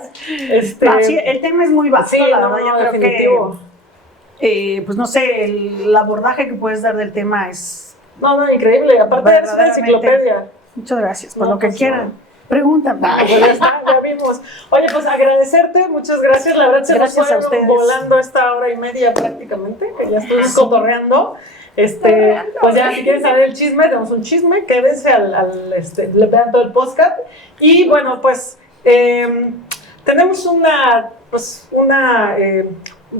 No, sí, el tema es muy vasto, sí, la no, verdad, yo no, creo definitivo. que, pues no sé, el abordaje que puedes dar del tema es... No, increíble. Aparte eres una Verdaderamente. enciclopedia. Muchas gracias, por No, lo que pues, quieran. Pregúntame. Pues ya está, ya vimos. Oye, pues agradecerte, muchas gracias. La verdad se nos Gracias a fue ustedes. volando esta hora y media prácticamente, que ya estuvimos Sí. cotorreando. Pues ya, si quieren saber el chisme, tenemos un chisme, quédense le vean todo el podcast. Y bueno, pues tenemos una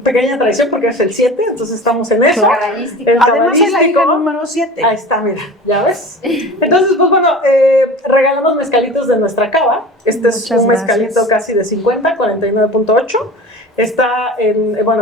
pequeña tradición porque es el 7, entonces estamos en eso. Cabalístico. El Además, es la hija cabalístico. número 7. Ahí está, mira, ya ves. Entonces, pues bueno, regalamos mezcalitos de nuestra cava. Este es Muchas un mezcalito gracias. casi de 50, 49.8. Está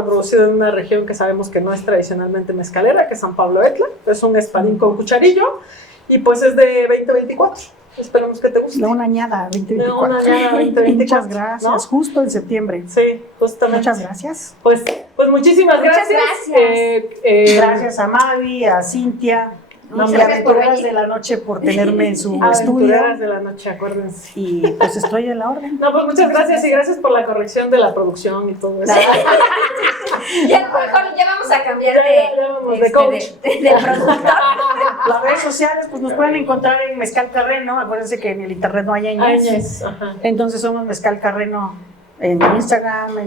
producido en una región que sabemos que no es tradicionalmente mezcalera, que es San Pablo Etla. Es un espadín con cucharillo y pues es de 2024. Esperemos que te guste. De una añada, 2024. Una añada 2024, Muchas gracias, ¿no? justo en septiembre. Sí, justamente. Muchas gracias. Pues muchísimas Muchas gracias. gracias. Gracias a Mavi, a Cintia, Muchas y gracias por Aventureras venir. de la Noche por tenerme en su estudio. Aventureras de la noche, acuérdense. Y pues estoy en la orden. No, pues muchas gracias y gracias por la corrección de la producción y todo eso. Ya, mejor ya vamos a cambiar Ya vamos de coach. de productor. Las redes sociales, pues nos pueden encontrar en Mezcal Carreno. Acuérdense que en el internet no hay ñes. Añes, ajá. Entonces somos Mezcal Carreno en Instagram,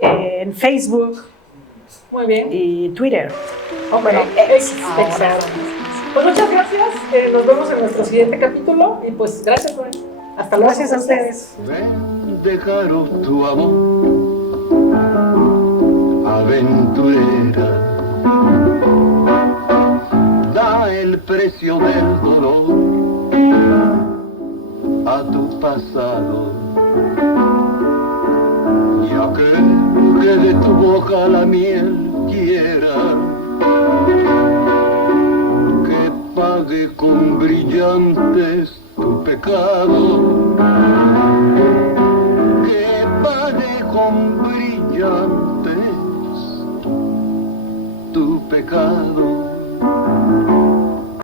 en Facebook Muy bien. y Twitter. Bueno, ex ahora. ahora. Pues muchas gracias. Nos vemos en nuestro siguiente capítulo y pues gracias, Lorena. Hasta luego. Gracias a ustedes. Ven, dejaros tu amor, aventurera. Da el precio del dolor a tu pasado. Y aquel que de tu boca la miel quiera, que pague con brillantes tu pecado, que pague con brillantes tu pecado.